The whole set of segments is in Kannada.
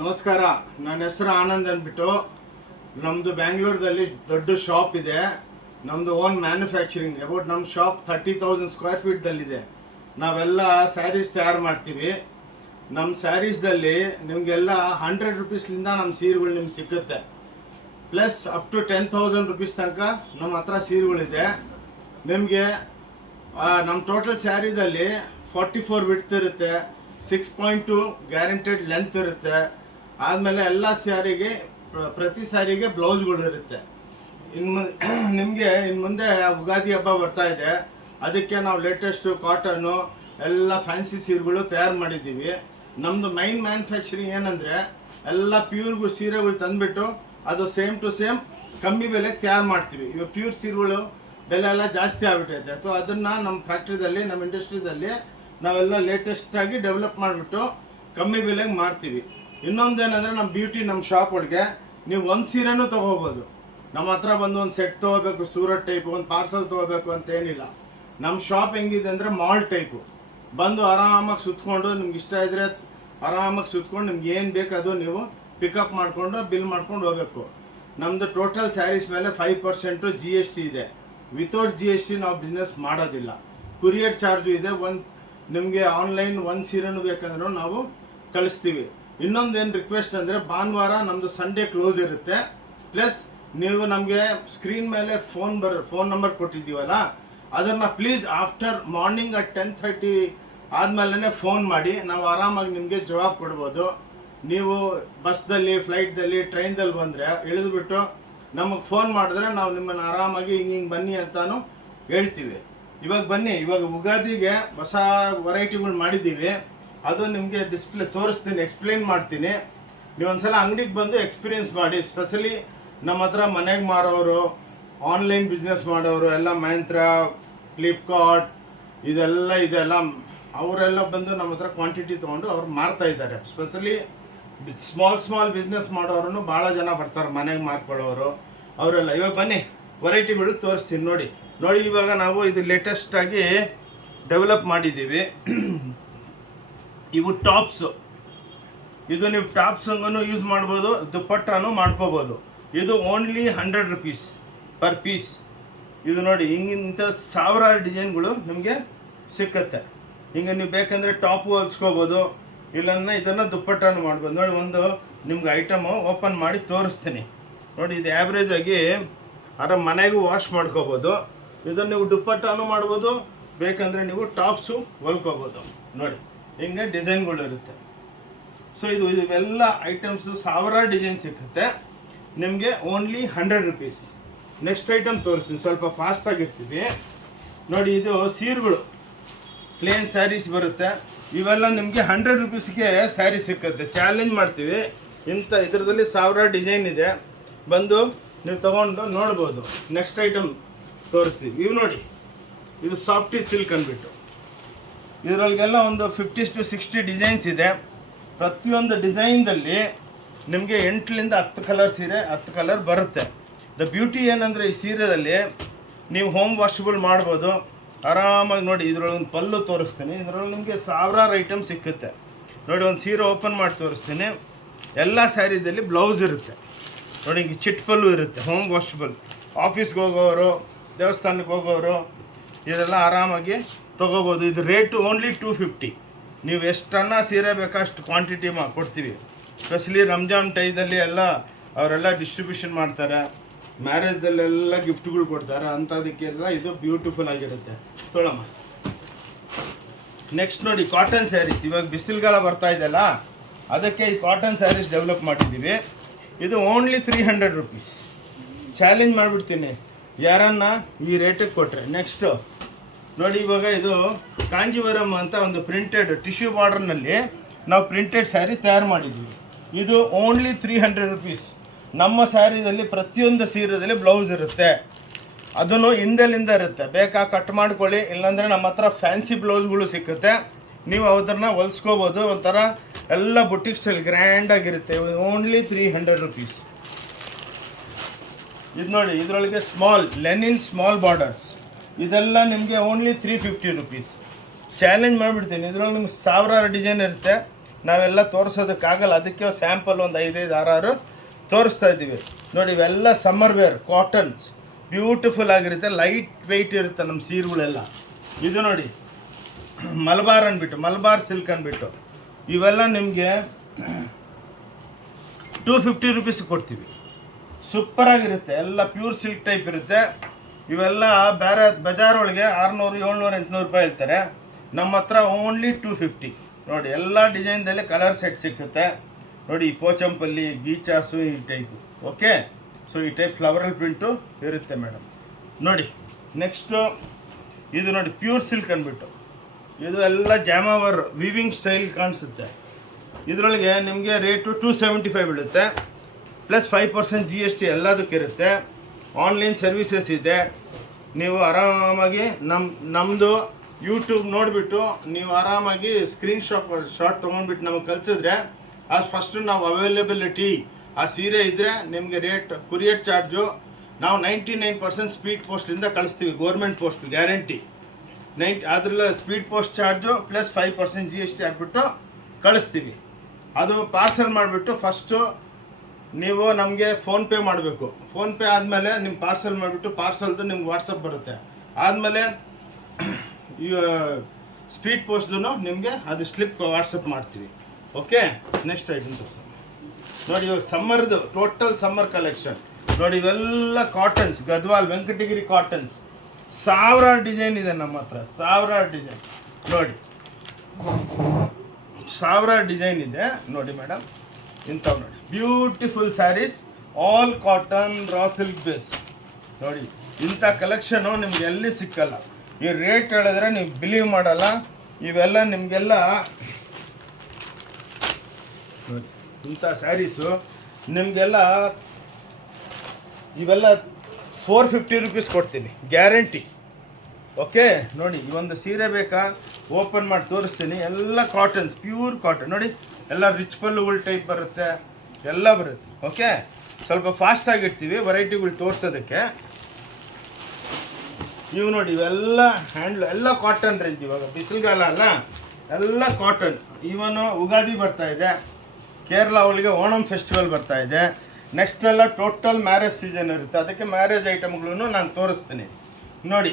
ನಮಸ್ಕಾರ. ನನ್ನ ಹೆಸರು ಆನಂದ್ ಅಂದ್ಬಿಟ್ಟು. ನಮ್ಮದು ಬ್ಯಾಂಗ್ಳೂರ್ದಲ್ಲಿ ದೊಡ್ಡ ಶಾಪ್ ಇದೆ. ನಮ್ಮದು ಓನ್ ಮ್ಯಾನುಫ್ಯಾಕ್ಚರಿಂಗ್. ಅಬೌಟ್ ನಮ್ಮ ಶಾಪ್ 30,000 ಸ್ಕ್ವೇರ್ ಫೀಟ್ದಲ್ಲಿದೆ. ನಾವೆಲ್ಲ ಸ್ಯಾರೀಸ್ ತಯಾರು ಮಾಡ್ತೀವಿ. ನಮ್ಮ ಸ್ಯಾರೀಸ್ದಲ್ಲಿ ನಿಮಗೆಲ್ಲ 100 ರುಪೀಸ್ಲಿಂದ ನಮ್ಮ ಸೀರೆಗಳು ನಿಮ್ಗೆ ಸಿಕ್ಕುತ್ತೆ. ಪ್ಲಸ್ ಅಪ್ ಟು 10,000 ರುಪೀಸ್ ತನಕ ನಮ್ಮ ಹತ್ರ ಸೀರೆಗಳಿದೆ. ನಿಮಗೆ ನಮ್ಮ ಟೋಟಲ್ ಸ್ಯಾರಿದಲ್ಲಿ 44 ವಿಡ್ತ್ ಇರುತ್ತೆ, 6.2 ಗ್ಯಾರಂಟೆಡ್ ಲೆಂತ್ ಇರುತ್ತೆ. ಆದಮೇಲೆ ಎಲ್ಲ ಸ್ಯಾರಿಗೆ ಪ್ರತಿ ಸ್ಯಾರಿಗೆ ಬ್ಲೌಸ್ಗಳು ಇರುತ್ತೆ. ನಿಮಗೆ ಇನ್ನು ಮುಂದೆ ಯುಗಾದಿ ಹಬ್ಬ ಬರ್ತಾ ಇದೆ. ಅದಕ್ಕೆ ನಾವು ಲೇಟೆಸ್ಟು ಕಾಟನ್ನು ಎಲ್ಲ ಫ್ಯಾನ್ಸಿ ಸೀರೆಗಳು ತಯಾರು ಮಾಡಿದ್ದೀವಿ. ನಮ್ಮದು ಮೈನ್ ಮ್ಯಾನುಫ್ಯಾಕ್ಚರಿಂಗ್ ಏನಂದರೆ ಎಲ್ಲ ಪ್ಯೂರ್ಗಳು ಸೀರೆಗಳು ತಂದುಬಿಟ್ಟು ಅದು ಸೇಮ್ ಟು ಸೇಮ್ ಕಮ್ಮಿ ಬೆಲೆಗೆ ತಯಾರು ಮಾಡ್ತೀವಿ. ಇವಾಗ ಪ್ಯೂರ್ ಸೀರೆಗಳು ಬೆಲೆ ಎಲ್ಲ ಜಾಸ್ತಿ ಆಗಿಬಿಟ್ಟೈತೆ. ಸೊ ಅದನ್ನು ನಮ್ಮ ಫ್ಯಾಕ್ಟ್ರಿದಲ್ಲಿ, ನಮ್ಮ ಇಂಡಸ್ಟ್ರಿದಲ್ಲಿ ನಾವೆಲ್ಲ ಲೇಟೆಸ್ಟಾಗಿ ಡೆವಲಪ್ ಮಾಡಿಬಿಟ್ಟು ಕಮ್ಮಿ ಬೆಲೆಗೆ ಮಾರ್ತೀವಿ. ಇನ್ನೊಂದೇನೆಂದರೆ ನಮ್ಮ ಬ್ಯೂಟಿ, ನಮ್ಮ ಶಾಪ್ ಒಳಗೆ ನೀವು ಒಂದು ಸೀರೆನೂ ತೊಗೋಬೋದು. ನಮ್ಮ ಹತ್ರ ಬಂದು ಒಂದು ಸೆಟ್ ತೊಗೋಬೇಕು, ಸೂರತ್ ಟೈಪು, ಒಂದು ಪಾರ್ಸಲ್ ತೊಗೋಬೇಕು ಅಂತ ಏನಿಲ್ಲ. ನಮ್ಮ ಶಾಪ್ ಹೆಂಗಿದೆ ಅಂದರೆ ಮಾಲ್ ಟೈಪು. ಬಂದು ಆರಾಮಾಗಿ ಸುತ್ಕೊಂಡು ನಿಮ್ಗೆ ಇಷ್ಟ ಇದ್ದರೆ ಆರಾಮಾಗಿ ಸುತ್ಕೊಂಡು ನಿಮ್ಗೆ ಏನು ಬೇಕು ಅದು ನೀವು ಪಿಕಪ್ ಮಾಡಿಕೊಂಡು ಬಿಲ್ ಮಾಡ್ಕೊಂಡು ಹೋಗಬೇಕು. ನಮ್ಮದು ಟೋಟಲ್ ಸ್ಯಾರೀಸ್ ಮೇಲೆ 5% GST ಇದೆ. ವಿತೌಟ್ GST ನಾವು ಬಿಸ್ನೆಸ್ ಮಾಡೋದಿಲ್ಲ. ಕುರಿಯರ್ ಚಾರ್ಜು ಇದೆ. ನಿಮಗೆ ಆನ್ಲೈನ್ ಒಂದು ಸೀರೆನೂ ಬೇಕಂದ್ರೂ ನಾವು ಕಳಿಸ್ತೀವಿ. ಇನ್ನೊಂದೇನು ರಿಕ್ವೆಸ್ಟ್ ಅಂದರೆ ಭಾನುವಾರ ನಮ್ಮದು ಸಂಡೇ ಕ್ಲೋಸ್ ಇರುತ್ತೆ. ಪ್ಲಸ್ ನೀವು ನಮಗೆ ಸ್ಕ್ರೀನ್ ಮೇಲೆ ಫೋನ್ ನಂಬರ್ ಕೊಟ್ಟಿದ್ದೀವಲ್ಲ, ಅದನ್ನು ಪ್ಲೀಸ್ ಆಫ್ಟರ್ ಮಾರ್ನಿಂಗ್ at 10:30 ಆದಮೇಲೆ ಫೋನ್ ಮಾಡಿ. ನಾವು ಆರಾಮಾಗಿ ನಿಮಗೆ ಜವಾಬ್ ಕೊಡ್ಬೋದು. ನೀವು ಬಸ್ದಲ್ಲಿ, ಫ್ಲೈಟ್ದಲ್ಲಿ, ಟ್ರೈನ್ದಲ್ಲಿ ಬಂದರೆ ಇಳಿದುಬಿಟ್ಟು ನಮಗೆ ಫೋನ್ ಮಾಡಿದ್ರೆ ನಾವು ನಿಮ್ಮನ್ನು ಆರಾಮಾಗಿ ಹಿಂಗೆ ಬನ್ನಿ ಅಂತಾನು ಹೇಳ್ತೀವಿ. ಇವಾಗ ಬನ್ನಿ, ಇವಾಗ ಯುಗಾದಿಗೆ ಹೊಸ ವೆರೈಟಿಗಳು ಮಾಡಿದ್ದೀವಿ. ಅದು ನಿಮಗೆ ಡಿಸ್ಪ್ಲೇ ತೋರಿಸ್ತೀನಿ, ಎಕ್ಸ್ಪ್ಲೇನ್ ಮಾಡ್ತೀನಿ. ನೀವು ಒಂದ್ಸಲ ಅಂಗಡಿಗೆ ಬಂದು ಎಕ್ಸ್ಪೀರಿಯೆನ್ಸ್ ಮಾಡಿ. ಸ್ಪೆಷಲಿ ನಮ್ಮ ಹತ್ರ ಮನೆಗೆ ಮಾರೋರು, ಆನ್ಲೈನ್ ಬಿಸ್ನೆಸ್ ಮಾಡೋರು ಎಲ್ಲ, ಮ್ಯಾಂತ್ರಾ, ಫ್ಲಿಪ್ಕಾರ್ಟ್ ಇದೆಲ್ಲ ಅವರೆಲ್ಲ ಬಂದು ನಮ್ಮ ಹತ್ರ ಕ್ವಾಂಟಿಟಿ ತೊಗೊಂಡು ಅವ್ರು ಮಾರ್ತಾ ಇದ್ದಾರೆ. ಸ್ಪೆಷಲಿ ಸ್ಮಾಲ್ ಬಿಸ್ನೆಸ್ ಮಾಡೋರು ಭಾಳ ಜನ ಬರ್ತಾರೆ, ಮನೆಗೆ ಮಾರ್ಕೊಳ್ಳೋರು ಅವರೆಲ್ಲ. ಇವಾಗ ಬನ್ನಿ ವೆರೈಟಿಗಳು ತೋರಿಸ್ತೀನಿ ನೋಡಿ. ಇವಾಗ ನಾವು ಇದು ಲೇಟೆಸ್ಟಾಗಿ ಡೆವಲಪ್ ಮಾಡಿದ್ದೀವಿ. ಇವು ಟಾಪ್ಸು. ಇದು ನೀವು ಟಾಪ್ಸ್ ಹಂಗೂ ಯೂಸ್ ಮಾಡ್ಬೋದು, ದುಪ್ಪಟ್ಟನೂ ಮಾಡ್ಕೋಬೋದು. ಇದು ಓನ್ಲಿ 100 ರುಪೀಸ್ ಪರ್ ಪೀಸ್. ಇದು ನೋಡಿ, ಹಿಂಗಿಂಥ ಸಾವಿರಾರು ಡಿಸೈನ್ಗಳು ನಿಮಗೆ ಸಿಕ್ಕತ್ತೆ. ಹಿಂಗೆ ನೀವು ಬೇಕಂದರೆ ಟಾಪು ಹೊಲ್ಸ್ಕೋಬೋದು, ಇಲ್ಲನ್ನ ಇದನ್ನು ದುಪ್ಪಟ್ಟನು ಮಾಡ್ಬೋದು. ನೋಡಿ, ಒಂದು ನಿಮ್ಗೆ ಐಟಮು ಓಪನ್ ಮಾಡಿ ತೋರಿಸ್ತೀನಿ ನೋಡಿ. ಇದು ಆ್ಯಾವ್ರೇಜ್ ಆಗಿ ಮನೆಗೂ ವಾಶ್ ಮಾಡ್ಕೋಬೋದು. ಇದನ್ನು ನೀವು ದುಪ್ಪಟ್ಟನು ಮಾಡ್ಬೋದು, ಬೇಕಂದರೆ ನೀವು ಟಾಪ್ಸು ಹೊಲ್ಕೋಬೋದು. ನೋಡಿ, ಹಿಂಗೆ ಡಿಸೈನ್ಗಳು ಇರುತ್ತೆ. ಸೊ ಇವೆಲ್ಲ ಐಟಮ್ಸು ಸಾವಿರಾರು ಡಿಸೈನ್ ಸಿಗುತ್ತೆ ನಿಮಗೆ ಓನ್ಲಿ 100 ರುಪೀಸ್. ನೆಕ್ಸ್ಟ್ ಐಟಮ್ ತೋರಿಸ್ತೀನಿ, ಸ್ವಲ್ಪ ಫಾಸ್ಟಾಗಿರ್ತೀವಿ ನೋಡಿ. ಇದು ಸೀರೆಗಳು, ಪ್ಲೇನ್ ಸ್ಯಾರೀಸ್ ಬರುತ್ತೆ. ಇವೆಲ್ಲ ನಿಮಗೆ 100 ರುಪೀಸ್ಗೆ ಸ್ಯಾರಿ ಸಿಕ್ಕುತ್ತೆ. ಚಾಲೆಂಜ್ ಮಾಡ್ತೀವಿ. ಇದರದಲ್ಲಿ ಸಾವಿರಾರು ಡಿಸೈನ್ ಇದೆ, ಬಂದು ನೀವು ತೊಗೊಂಡು ನೋಡ್ಬೋದು. ನೆಕ್ಸ್ಟ್ ಐಟಮ್ ತೋರಿಸ್ತೀವಿ. ಇವು ನೋಡಿ, ಇದು ಸಾಫ್ಟಿ ಸಿಲ್ಕ್ ಅಂದ್ಬಿಟ್ಟು. ಇದರೊಳಗೆಲ್ಲ ಒಂದು 50 to 60 ಡಿಸೈನ್ಸ್ ಇದೆ. ಪ್ರತಿಯೊಂದು ಡಿಸೈನ್ದಲ್ಲಿ ನಿಮಗೆ 8ರಿಂದ 10 ಕಲರ್ ಸೀರೆ, 10 ಕಲರ್ ಬರುತ್ತೆ. ದ ಬ್ಯೂಟಿ ಏನಂದರೆ ಈ ಸೀರೆದಲ್ಲಿ ನೀವು ಹೋಮ್ ವಾಷಬಲ್ ಮಾಡ್ಬೋದು ಆರಾಮಾಗಿ. ನೋಡಿ, ಇದರೊಳಗೆ ಒಂದು ಪಲ್ಲು ತೋರಿಸ್ತೀನಿ. ಇದರೊಳಗೆ ನಿಮಗೆ ಸಾವಿರಾರು ಐಟಮ್ ಸಿಕ್ಕುತ್ತೆ ನೋಡಿ. ಒಂದು ಸೀರೆ ಓಪನ್ ಮಾಡಿ ತೋರಿಸ್ತೀನಿ. ಎಲ್ಲ ಸ್ಯಾರಿದಲ್ಲಿ ಬ್ಲೌಸ್ ಇರುತ್ತೆ ನೋಡಿ. ಹಿಂಗೆ ಚಿಟ್ ಪಲ್ಲು ಇರುತ್ತೆ, ಹೋಮ್ ವಾಷಬಲ್. ಆಫೀಸ್ಗೆ ಹೋಗೋರು, ದೇವಸ್ಥಾನಕ್ಕೆ ಹೋಗೋರು ಇದೆಲ್ಲ ಆರಾಮಾಗಿ ತೊಗೋಬೋದು. ಇದು ರೇಟು ಓನ್ಲಿ 250. ನೀವು ಎಷ್ಟನ್ನ ಸೀರೆ ಬೇಕಷ್ಟು ಕ್ವಾಂಟಿಟಿ ಕೊಡ್ತೀವಿ. ಸ್ಪೆಷಲಿ ರಂಜಾನ್ ಟೈದಲ್ಲಿ ಎಲ್ಲ ಅವರೆಲ್ಲ ಡಿಸ್ಟ್ರಿಬ್ಯೂಷನ್ ಮಾಡ್ತಾರೆ, ಮ್ಯಾರೇಜ್ದಲ್ಲೆಲ್ಲ ಗಿಫ್ಟ್ಗಳು ಕೊಡ್ತಾರೆ. ಅಂಥದಕ್ಕೆಲ್ಲ ಇದು ಬ್ಯೂಟಿಫುಲ್ ಆಗಿರುತ್ತೆ. ತೊಳಮ್ಮ. ನೆಕ್ಸ್ಟ್ ನೋಡಿ, ಕಾಟನ್ ಸ್ಯಾರೀಸ್. ಇವಾಗ ಬಿಸಿಲುಗಾಲ ಬರ್ತಾ ಇದೆಯಲ್ಲ, ಅದಕ್ಕೆ ಈ ಕಾಟನ್ ಸ್ಯಾರೀಸ್ ಡೆವಲಪ್ ಮಾಡಿದ್ದೀವಿ. ಇದು ಓನ್ಲಿ 300 ರುಪೀಸ್. ಚಾಲೆಂಜ್ ಮಾಡಿಬಿಡ್ತೀನಿ ಯಾರನ್ನ ಈ ರೇಟಿಗೆ ಕೊಟ್ಟರೆ. ನೆಕ್ಸ್ಟು ನೋಡಿ, ಇವಾಗ ಇದು ಕಾಂಜೀವರಂ ಅಂತ ಒಂದು ಪ್ರಿಂಟೆಡ್ ಟಿಶ್ಯೂ ಬಾರ್ಡರ್ನಲ್ಲಿ ನಾವು ಪ್ರಿಂಟೆಡ್ ಸ್ಯಾರಿ ತಯಾರು ಮಾಡಿದ್ದೀವಿ. ಇದು ಓನ್ಲಿ 300 ರುಪೀಸ್. ನಮ್ಮ ಸ್ಯಾರಿದಲ್ಲಿ ಪ್ರತಿಯೊಂದು ಸೀರೆದಲ್ಲಿ ಬ್ಲೌಸ್ ಇರುತ್ತೆ, ಅದನ್ನು ಹಿಂದೆಲಿಂದ ಇರುತ್ತೆ. ಬೇಕಾ ಕಟ್ ಮಾಡ್ಕೊಳ್ಳಿ, ಇಲ್ಲಾಂದರೆ ನಮ್ಮ ಹತ್ರ ಫ್ಯಾನ್ಸಿ ಬ್ಲೌಸ್ಗಳು ಸಿಕ್ಕುತ್ತೆ. ನೀವು ಅದನ್ನು ಹೊಲ್ಸ್ಕೋಬೋದು. ಒಂಥರ ಎಲ್ಲ ಬುಟಿಕ್ ಸ್ಟೈಲ್ ಗ್ರ್ಯಾಂಡಾಗಿರುತ್ತೆ. Only 300 rupees. ಇದು ನೋಡಿ, ಇದರೊಳಗೆ ಲೆನಿನ್ ಸ್ಮಾಲ್ ಬಾರ್ಡರ್ಸ್ ಇದೆಲ್ಲ ನಿಮಗೆ ಓನ್ಲಿ 350 ರುಪೀಸ್. ಚಾಲೆಂಜ್ ಮಾಡಿಬಿಡ್ತೀನಿ. ಇದರೊಳಗೆ ನಿಮ್ಗೆ ಸಾವಿರಾರು ಡಿಸೈನ್ ಇರುತ್ತೆ. ನಾವೆಲ್ಲ ತೋರಿಸೋದಕ್ಕಾಗಲ್ಲ, ಅದಕ್ಕೆ ಸ್ಯಾಂಪಲ್ ಒಂದು 5 6 ತೋರಿಸ್ತಾ ಇದ್ದೀವಿ ನೋಡಿ. ಇವೆಲ್ಲ ಸಮ್ಮರ್ ವೇರ್ ಕಾಟನ್ಸ್, ಬ್ಯೂಟಿಫುಲ್ ಆಗಿರುತ್ತೆ, ಲೈಟ್ ವೆಯ್ಟ್ ಇರುತ್ತೆ ನಮ್ಮ ಸೀರೆಗಳೆಲ್ಲ. ಇದು ನೋಡಿ ಮಲಬಾರ್ ಅಂದ್ಬಿಟ್ಟು, ಮಲಬಾರ್ ಸಿಲ್ಕ್ ಅಂದ್ಬಿಟ್ಟು ಇವೆಲ್ಲ ನಿಮಗೆ 250 ರುಪೀಸ್ ಕೊಡ್ತೀವಿ. ಸೂಪರಾಗಿರುತ್ತೆ, ಎಲ್ಲ ಪ್ಯೂರ್ ಸಿಲ್ಕ್ ಟೈಪ್ ಇರುತ್ತೆ. ಇವೆಲ್ಲ ಬೇರೆ ಬಜಾರ್ ಒಳಗೆ 600 700 800 ರೂಪಾಯಿ ಹೇಳ್ತಾರೆ. ನಮ್ಮ ಹತ್ರ ಓನ್ಲಿ 250 ನೋಡಿ. ಎಲ್ಲ ಡಿಸೈನ್ದಲ್ಲಿ ಕಲರ್ ಸೆಟ್ ಸಿಕ್ಕುತ್ತೆ ನೋಡಿ. ಈ ಪೋಚಂಪಲ್ಲಿ, ಗೀಚಾಸು ಈ ಟೈಪು. ಓಕೆ, ಸೊ ಈ ಟೈಪ್ ಫ್ಲವರಲ್ ಪ್ರಿಂಟು ಇರುತ್ತೆ ಮೇಡಮ್ ನೋಡಿ. ನೆಕ್ಸ್ಟು ಇದು ನೋಡಿ ಪ್ಯೂರ್ ಸಿಲ್ಕ್ ಅಂದ್ಬಿಟ್ಟು, ಇದು ಎಲ್ಲ ಜಾಮಾವರ್ ವಿವಿಂಗ್ ಸ್ಟೈಲ್ ಕಾಣಿಸುತ್ತೆ. ಇದರೊಳಗೆ ನಿಮಗೆ ರೇಟು 275 ಬೀಳುತ್ತೆ, ಪ್ಲಸ್ 5% GST ಎಲ್ಲದಕ್ಕೆ ಇರುತ್ತೆ. ಆನ್ಲೈನ್ ಸರ್ವಿಸಸ್ ಇದೆ. ನೀವು ಆರಾಮಾಗಿ ನಮ್ಮದು ಯೂಟ್ಯೂಬ್ ನೋಡಿಬಿಟ್ಟು ನೀವು ಆರಾಮಾಗಿ ಶಾಟ್ ತೊಗೊಂಡ್ಬಿಟ್ಟು ನಮಗೆ ಕಳಿಸಿದ್ರೆ ಅದು ಫಸ್ಟು ನಾವು ಅವೈಲೇಬಿಲಿಟಿ ಆ ಸೀರೆ ಇದ್ದರೆ ನಿಮಗೆ ರೇಟ್ ಕುರಿಯರ್ ಚಾರ್ಜು ನಾವು 99% ಸ್ಪೀಡ್ ಪೋಸ್ಟಿಂದ ಕಳಿಸ್ತೀವಿ, ಗೋರ್ಮೆಂಟ್ ಪೋಸ್ಟ್ ಗ್ಯಾರಂಟಿ. ಅದರಲ್ಲಿ speed post charge plus 5% GST ಹಾಕ್ಬಿಟ್ಟು ಕಳಿಸ್ತೀವಿ. ಅದು ಪಾರ್ಸಲ್ ಮಾಡಿಬಿಟ್ಟು ಫಸ್ಟು ನೀವು ನಮಗೆ ಫೋನ್ಪೇ ಮಾಡಬೇಕು. ಫೋನ್ಪೇ ಆದಮೇಲೆ ನಿಮ್ಮ ಪಾರ್ಸಲ್ ಮಾಡಿಬಿಟ್ಟು ಪಾರ್ಸಲ್ದು ನಿಮ್ಗೆ ವಾಟ್ಸಪ್ ಬರುತ್ತೆ. ಆದಮೇಲೆ ಸ್ಪೀಡ್ ಪೋಸ್ಟ್ದು ನಿಮಗೆ ಅದು ಸ್ಲಿಪ್ ವಾಟ್ಸಪ್ ಮಾಡ್ತೀವಿ. ಓಕೆ, ನೆಕ್ಸ್ಟ್ ಐಟಮ್ ನೋಡಿ. ಇವಾಗ ಸಮ್ಮರ್ದು ಟೋಟಲ್ ಸಮ್ಮರ್ ಕಲೆಕ್ಷನ್ ನೋಡಿ. ಇವೆಲ್ಲ cottons, Gadwal Venkatagiri cottons, 1000 design ಇದೆ ನಮ್ಮ ಹತ್ರ. 1000 ಡಿಸೈನ್ ನೋಡಿ, 1000 ಡಿಸೈನ್ ಇದೆ ನೋಡಿ ಮೇಡಮ್. ಇಂಥವು ನೋಡಿ beautiful sarees, all cotton raw silk base ನೋಡಿ. ಇಂಥ ಕಲೆಕ್ಷನು ನಿಮ್ಗೆ ಎಲ್ಲಿ ಸಿಕ್ಕಲ್ಲ. ಈ ರೇಟ್ ಹೇಳಿದ್ರೆ ನೀವು ಬಿಲೀವ್ ಮಾಡಲ್ಲ. ಇವೆಲ್ಲ ನಿಮಗೆಲ್ಲ ನೋಡಿ, ಇಂಥ ಸ್ಯಾರೀಸು ನಿಮಗೆಲ್ಲ ಇವೆಲ್ಲ 450 ರುಪೀಸ್ ಕೊಡ್ತೀನಿ ಗ್ಯಾರಂಟಿ. ಓಕೆ ನೋಡಿ, ಈ ಒಂದು ಸೀರೆ ಬೇಕಾ ಓಪನ್ ಮಾಡಿ ತೋರಿಸ್ತೀನಿ. ಎಲ್ಲ ಕಾಟನ್ಸ್, ಪ್ಯೂರ್ ಕಾಟನ್ ನೋಡಿ. ಎಲ್ಲ ರಿಚ್ ಪಲ್ಲುಗಳು ಟೈಪ್ ಬರುತ್ತೆ, ಎಲ್ಲ ಬರುತ್ತೆ. ಓಕೆ, ಸ್ವಲ್ಪ ಫಾಸ್ಟಾಗಿರ್ತೀವಿ ವೆರೈಟಿಗಳು ತೋರಿಸೋದಕ್ಕೆ. ಇವು ನೋಡಿ, ಇವೆಲ್ಲ ಹ್ಯಾಂಡ್ಲ್ ಎಲ್ಲ ಕಾಟನ್ ರೇಂಜ್. ಇವಾಗ ಬಿಸಿಲುಗಾಲ ಅಲ್ಲ, ಎಲ್ಲ ಕಾಟನ್. ಇವನು ಯುಗಾದಿ ಬರ್ತಾ ಇದೆ, ಕೇರಳ ಒಳಗೆ ಓಣಂ ಫೆಸ್ಟಿವಲ್ ಬರ್ತಾ ಇದೆ. ನೆಕ್ಸ್ಟ್ ಎಲ್ಲ ಟೋಟಲ್ ಮ್ಯಾರೇಜ್ ಸೀಸನ್ ಇರುತ್ತೆ, ಅದಕ್ಕೆ ಮ್ಯಾರೇಜ್ ಐಟಮ್ಗಳನ್ನು ನಾನು ತೋರಿಸ್ತೀನಿ ನೋಡಿ.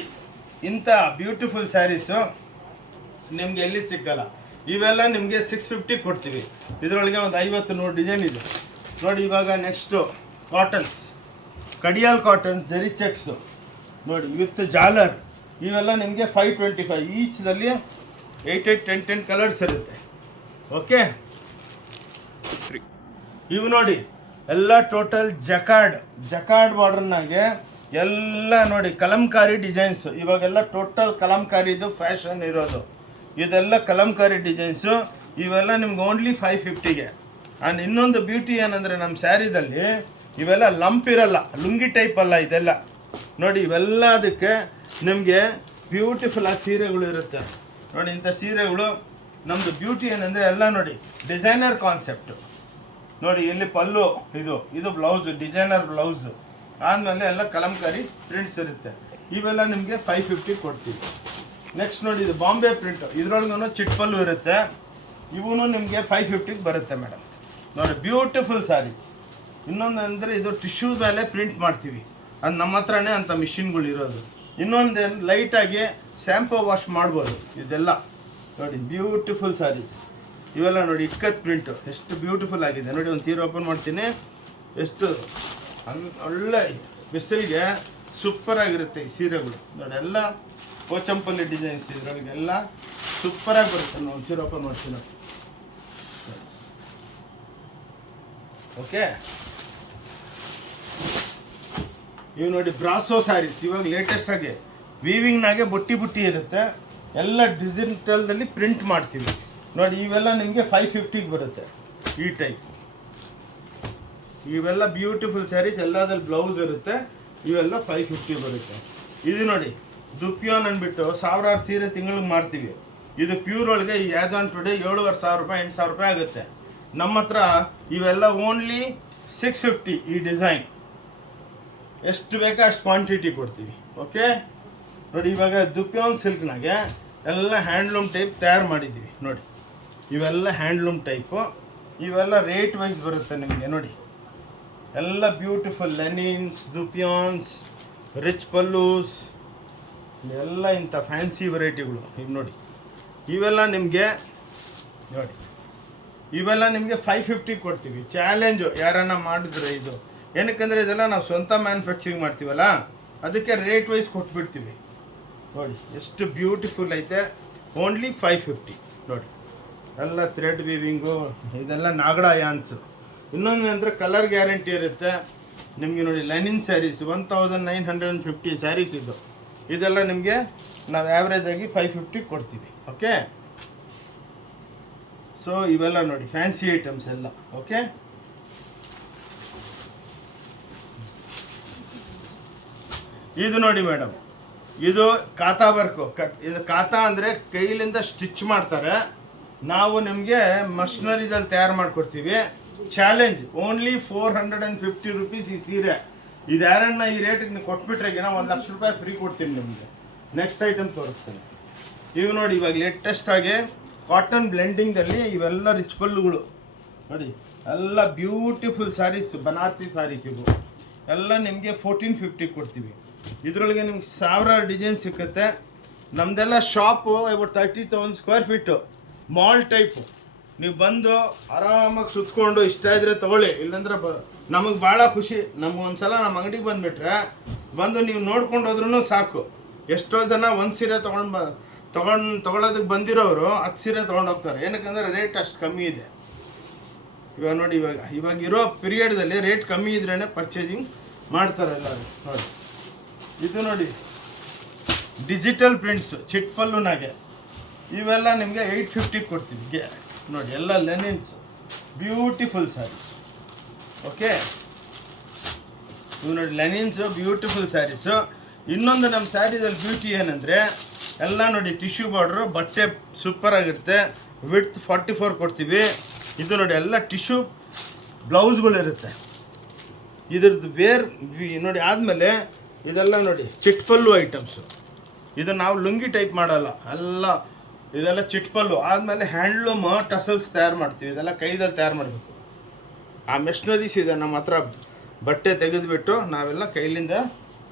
ಇಂಥ ಬ್ಯೂಟಿಫುಲ್ ಸ್ಯಾರೀಸು ನಿಮಗೆ ಎಲ್ಲಿ ಸಿಕ್ಕಲ್ಲ. ಇವೆಲ್ಲ ನಿಮಗೆ 650 ಕೊಡ್ತೀವಿ. ಇದರೊಳಗೆ ಒಂದು 50-100 ಡಿಸೈನ್ ಇದೆ ನೋಡಿ. ಇವಾಗ ನೆಕ್ಸ್ಟು ಕಾಟನ್ಸ್, ಕಡಿಯಾಲ್ ಕಾಟನ್ಸ್, ಜರಿ ಚೆಕ್ಸು ನೋಡಿ ವಿತ್ ಜಾಲರ್. ಇವೆಲ್ಲ ನಿಮಗೆ 525 ಈಚ್ದಲ್ಲಿ 8 10 ಕಲರ್ಸ್ ಇರುತ್ತೆ. ಓಕೆ, ಇವು ನೋಡಿ ಎಲ್ಲ ಟೋಟಲ್ ಜಕಾರ್ಡ್ ಬಾರ್ಡರ್ನಾಗೆ ಎಲ್ಲ ನೋಡಿ ಕಲಂಕಾರಿ ಡಿಸೈನ್ಸು. ಇವಾಗೆಲ್ಲ ಟೋಟಲ್ ಕಲಂಕಾರಿದು ಫ್ಯಾಷನ್ ಇರೋದು. ಇದೆಲ್ಲ ಕಲಂಕಾರಿ ಡಿಸೈನ್ಸು. ಇವೆಲ್ಲ ನಿಮ್ಗೆ ಓನ್ಲಿ 550ಗೆ. ಆ್ಯಂಡ್ ಇನ್ನೊಂದು ಬ್ಯೂಟಿ ಏನಂದರೆ ನಮ್ಮ ಸ್ಯಾರಿದಲ್ಲಿ ಇವೆಲ್ಲ ಲಂಪ್ ಇರಲ್ಲ, ಲುಂಗಿ ಟೈಪ್ ಅಲ್ಲ ಇದೆಲ್ಲ ನೋಡಿ. ಇವೆಲ್ಲ ಅದಕ್ಕೆ ನಿಮಗೆ ಬ್ಯೂಟಿಫುಲ್ ಆಗಿ ಸೀರೆಗಳು ಇರುತ್ತೆ ನೋಡಿ. ಇಂಥ ಸೀರೆಗಳು ನಮ್ಮದು ಬ್ಯೂಟಿ ಏನಂದರೆ ಎಲ್ಲ ನೋಡಿ ಡಿಸೈನರ್ ಕಾನ್ಸೆಪ್ಟು ನೋಡಿ. ಇಲ್ಲಿ ಪಲ್ಲು, ಇದು ಬ್ಲೌಸು, ಡಿಸೈನರ್ ಬ್ಲೌಸು. ಆದಮೇಲೆ ಎಲ್ಲ ಕಲಂಕಾರಿ ಪ್ರಿಂಟ್ಸ್ ಇರುತ್ತೆ. ಇವೆಲ್ಲ ನಿಮಗೆ 550 ಕೊಡ್ತೀವಿ. ನೆಕ್ಸ್ಟ್ ನೋಡಿ, ಇದು ಬಾಂಬೆ ಪ್ರಿಂಟು. ಇದರೊಳಗೂ ಚಿಟ್ ಪಲ್ಲು ಇರುತ್ತೆ. ಇವೂ ನಿಮಗೆ 550ಗೆ ಬರುತ್ತೆ ಮೇಡಮ್ ನೋಡಿ. ಬ್ಯೂಟಿಫುಲ್ ಸ್ಯಾರೀಸ್. ಇನ್ನೊಂದು ಅಂದರೆ ಇದು ಟಿಶ್ಯೂ ಮೇಲೆ ಪ್ರಿಂಟ್ ಮಾಡ್ತೀವಿ, ಅದು ನಮ್ಮ ಹತ್ರನೇ ಅಂಥ ಮಿಷಿನ್ಗಳು ಇರೋದು. ಇನ್ನೊಂದೇನು ಲೈಟಾಗಿ ಶ್ಯಾಂಪು ವಾಶ್ ಮಾಡ್ಬೋದು. ಇದೆಲ್ಲ ನೋಡಿ ಬ್ಯೂಟಿಫುಲ್ ಸ್ಯಾರೀಸ್. ಇವೆಲ್ಲ ನೋಡಿ ಇಕ್ಕತ್ ಪ್ರಿಂಟು ಎಷ್ಟು ಬ್ಯೂಟಿಫುಲ್ ಆಗಿದೆ ನೋಡಿ. ಒಂದು ಸೀರೆ ಓಪನ್ ಮಾಡ್ತೀನಿ, ಎಷ್ಟು ಒಳ್ಳೆ ಬಿಸಿಲಿಗೆ ಸೂಪರಾಗಿರುತ್ತೆ ಈ ಸೀರೆಗಳು ನೋಡಿ. ಎಲ್ಲ ಪೋಚಂಪಲ್ಲಿ ಡಿಸೈನ್ಸ್ ಇದರೊಳಗೆಲ್ಲ ಸೂಪರಾಗಿ ಬರುತ್ತೆ. ನಾನು ಒಂದು ಸೀರೆ ಓಪನ್ ಮಾಡ್ತೀನಿ ನೋಡಿ. ಓಕೆ, ಇವು ನೋಡಿ ಬ್ರಾಸೋ ಸ್ಯಾರೀಸ್. ಇವಾಗ ಲೇಟೆಸ್ಟ್ ಆಗಿ ವೀವಿಂಗ್ನಾಗೆ ಬುಟ್ಟಿ ಇರುತ್ತೆ. ಎಲ್ಲ ಡಿಜಿಟಲ್ದಲ್ಲಿ ಪ್ರಿಂಟ್ ಮಾಡ್ತೀವಿ ನೋಡಿ. ಇವೆಲ್ಲ ನಿಮಗೆ 550ಗೆ ಬರುತ್ತೆ ಈ ಟೈಪ್. ಇವೆಲ್ಲ ಬ್ಯೂಟಿಫುಲ್ ಸ್ಯಾರೀಸ್, ಎಲ್ಲದಲ್ಲಿ ಬ್ಲೌಸ್ ಇರುತ್ತೆ. ಇವೆಲ್ಲ 550 ಬರುತ್ತೆ. ಇದು ನೋಡಿ ದುಪ್ಯೋನ್ ಅಂದ್ಬಿಟ್ಟು 1000 ಸೀರೆ ತಿಂಗಳಿಗೆ ಮಾಡ್ತೀವಿ. ಇದು ಪ್ಯೂರ್ ಒಳಗೆ ಈ ಆ್ಯಸ್ ಆನ್ ಟುಡೇ 7500 ರೂಪಾಯಿ 8000 ರೂಪಾಯಿ ಆಗುತ್ತೆ. ನಮ್ಮ ಹತ್ರ ಇವೆಲ್ಲ ಓನ್ಲಿ 650 ಈ ಡಿಸೈನ್. ಎಷ್ಟು ಬೇಕೋ ಅಷ್ಟು ಕ್ವಾಂಟಿಟಿ ಕೊಡ್ತೀವಿ. ಓಕೆ ನೋಡಿ, ಇವಾಗ ದುಪ್ಯೋನ್ ಸಿಲ್ಕ್ನಾಗೆ ಎಲ್ಲ ಹ್ಯಾಂಡ್ಲೂಮ್ ಟೈಪ್ ತಯಾರು ಮಾಡಿದ್ದೀವಿ ನೋಡಿ. ಇವೆಲ್ಲ ಹ್ಯಾಂಡ್ಲೂಮ್ ಟೈಪು. ಇವೆಲ್ಲ ರೇಟ್ ವೈಸ್ ಬರುತ್ತೆ ನಿಮಗೆ ನೋಡಿ. ಎಲ್ಲ ಬ್ಯೂಟಿಫುಲ್ ಲೆನಿನ್ಸ್, ದುಪಿಯಾನ್ಸ್, ರಿಚ್ ಪಲ್ಲೂಸ್, ಎಲ್ಲ ಇಂಥ ಫ್ಯಾನ್ಸಿ ವೆರೈಟಿಗಳು. ಈಗ ನೋಡಿ ಇವೆಲ್ಲ ನಿಮಗೆ ನೋಡಿ, ಇವೆಲ್ಲ ನಿಮಗೆ 550 ಕೊಡ್ತೀವಿ. ಚಾಲೆಂಜು ಯಾರನ್ನ ಮಾಡಿದ್ರೆ ಇದು ಏನಕ್ಕಂದರೆ ಇದೆಲ್ಲ ನಾವು ಸ್ವಂತ ಮ್ಯಾನುಫ್ಯಾಕ್ಚರಿಂಗ್ ಮಾಡ್ತೀವಲ್ಲ, ಅದಕ್ಕೆ ರೇಟ್ ವೈಸ್ ಕೊಟ್ಬಿಡ್ತೀವಿ. ನೋಡಿ ಎಷ್ಟು ಬ್ಯೂಟಿಫುಲ್ ಐತೆ. ಓನ್ಲಿ 550 ನೋಡಿ. ಎಲ್ಲ ಥ್ರೆಡ್ ವೀವಿಂಗು, ಇದೆಲ್ಲ ನಾಗಡ ಯಾನ್ಸು. ಇನ್ನೊಂದು ಅಂದರೆ ಕಲರ್ ಗ್ಯಾರಂಟಿ ಇರುತ್ತೆ ನಿಮಗೆ. ನೋಡಿ ಲೆನಿನ್ ಸ್ಯಾರೀಸ್ 1950 ಸ್ಯಾರೀಸ್ ಇದು. ಇದೆಲ್ಲ ನಿಮಗೆ ನಾವು ಆ್ಯಾವ್ರೇಜ್ ಆಗಿ 550 ಕೊಡ್ತೀವಿ. ಓಕೆ, ಸೊ ಇವೆಲ್ಲ ನೋಡಿ ಫ್ಯಾನ್ಸಿ ಐಟಮ್ಸ್ ಎಲ್ಲ. ಓಕೆ, ಇದು ನೋಡಿ ಮೇಡಮ್, ಇದು ಕಾತಾ ವರ್ಕು. ಇದು ಕಾತಾ ಅಂದರೆ ಕೈಲಿಂದ ಸ್ಟಿಚ್ ಮಾಡ್ತಾರೆ. ನಾವು ನಿಮಗೆ ಮಷಿನರಿದಲ್ಲಿ ತಯಾರು ಮಾಡಿಕೊಡ್ತೀವಿ. ಚಾಲೆಂಜ್ ಓನ್ಲಿ 450 ರುಪೀಸ್ ಈ ಸೀರೆ. ಇದು ಯಾರನ್ನ ಈ ರೇಟಿಗೆ ನೀವು ಕೊಟ್ಬಿಟ್ರೆ ನಾವು 1 ಲಕ್ಷ ರೂಪಾಯಿ ಫ್ರೀ ಕೊಡ್ತೀನಿ ನಿಮಗೆ. ನೆಕ್ಸ್ಟ್ ಐಟಮ್ ತೋರಿಸ್ತೇನೆ. ಇವು ನೋಡಿ ಇವಾಗ ಲೇಟೆಸ್ಟ್ ಆಗಿ ಕಾಟನ್ ಬ್ಲೆಂಡಿಂಗಲ್ಲಿ ಇವೆಲ್ಲ ರಿಚ್ ಪಲ್ಲುಗಳು ನೋಡಿ. ಎಲ್ಲ ಬ್ಯೂಟಿಫುಲ್ ಸ್ಯಾರೀಸ್, ಬನಾರಸಿ ಸ್ಯಾರೀಸ್. ಇವು ಎಲ್ಲ ನಿಮಗೆ 1450 ಕೊಡ್ತೀವಿ. ಇದರೊಳಗೆ ನಿಮ್ಗೆ 1000 ಡಿಸೈನ್ ಸಿಕ್ಕುತ್ತೆ. ನಮ್ಮದೆಲ್ಲ shop about 30,000 square feet, mall type. ನೀವು ಬಂದು ಆರಾಮಾಗಿ ಸುತ್ಕೊಂಡು ಇಷ್ಟ ಇದ್ರೆ ತೊಗೊಳ್ಳಿ, ಇಲ್ಲಾಂದ್ರೆ ನಮಗೆ ಭಾಳ ಖುಷಿ. ನಮ್ಗೆ ಒಂದ್ಸಲ ನಮ್ಮ ಅಂಗಡಿಗೆ ಬಂದುಬಿಟ್ರೆ ಬಂದು ನೀವು ನೋಡ್ಕೊಂಡು ಹೋದ್ರೂ ಸಾಕು. ಎಷ್ಟೋ ಜನ ಒಂದು ಸೀರೆ ತೊಗೊಳೋದಕ್ಕೆ ಬಂದಿರೋರು 10 ಸೀರೆ ತೊಗೊಂಡು ಹೋಗ್ತಾರೆ. ಏನಕ್ಕಂದರೆ ರೇಟ್ ಅಷ್ಟು ಕಮ್ಮಿ ಇದೆ. ಇವಾಗ ನೋಡಿ, ಇವಾಗ ಇರೋ ಪೀರಿಯಡ್ದಲ್ಲಿ ರೇಟ್ ಕಮ್ಮಿ ಇದ್ರೇ ಪರ್ಚೇಸಿಂಗ್ ಮಾಡ್ತಾರೆ ಎಲ್ಲರೂ. ನೋಡಿ ಇದು ನೋಡಿ ಡಿಜಿಟಲ್ ಪ್ರಿಂಟ್ಸು ಚಿಟ್ ಪಲ್ಲುನಾಗೆ. ಇವೆಲ್ಲ ನಿಮಗೆ 850 ಕೊಡ್ತೀವಿ. ನೋಡಿ ಎಲ್ಲ ಲೆನಿನ್ಸು, ಬ್ಯೂಟಿಫುಲ್ ಸ್ಯಾರೀಸ್. ಓಕೆ, ಇವು ನೋಡಿ ಲೆನಿನ್ಸು, ಬ್ಯೂಟಿಫುಲ್ ಸ್ಯಾರೀಸು. ಇನ್ನೊಂದು ನಮ್ಮ ಸ್ಯಾರೀಸಲ್ಲಿ ಬ್ಯೂಟಿ ಏನಂದರೆ ಎಲ್ಲ ನೋಡಿ ಟಿಶ್ಯೂ ಬಾರ್ಡ್ರು, ಬಟ್ಟೆ ಸೂಪರಾಗಿರುತ್ತೆ. ವಿಡ್ತ್ 44 ಕೊಡ್ತೀವಿ. ಇದು ನೋಡಿ ಎಲ್ಲ ಟಿಶ್ಯೂ ಬ್ಲೌಸ್ಗಳಿರುತ್ತೆ. ಇದ್ರದ್ದು ನೋಡಿ. ಆದಮೇಲೆ ಇದೆಲ್ಲ ನೋಡಿ ಚಿಟ್ ಪಲ್ಲು ಐಟಮ್ಸು. ಇದು ನಾವು ಲುಂಗಿ ಟೈಪ್ ಮಾಡಲ್ಲ, ಇದೆಲ್ಲ ಚಿಟ್ ಪಲ್ಲು. ಆದಮೇಲೆ ಹ್ಯಾಂಡ್ಲೂಮ್ ಟಸಲ್ಸ್ ತಯಾರು ಮಾಡ್ತೀವಿ. ಇದೆಲ್ಲ ಕೈದಲ್ಲಿ ತಯಾರು ಮಾಡಬೇಕು. ಆ ಮೆಷಿನರೀಸ್ ಇದೆ ನಮ್ಮ ಹತ್ರ. ಬಟ್ಟೆ ತೆಗೆದುಬಿಟ್ಟು ನಾವೆಲ್ಲ ಕೈಲಿಂದ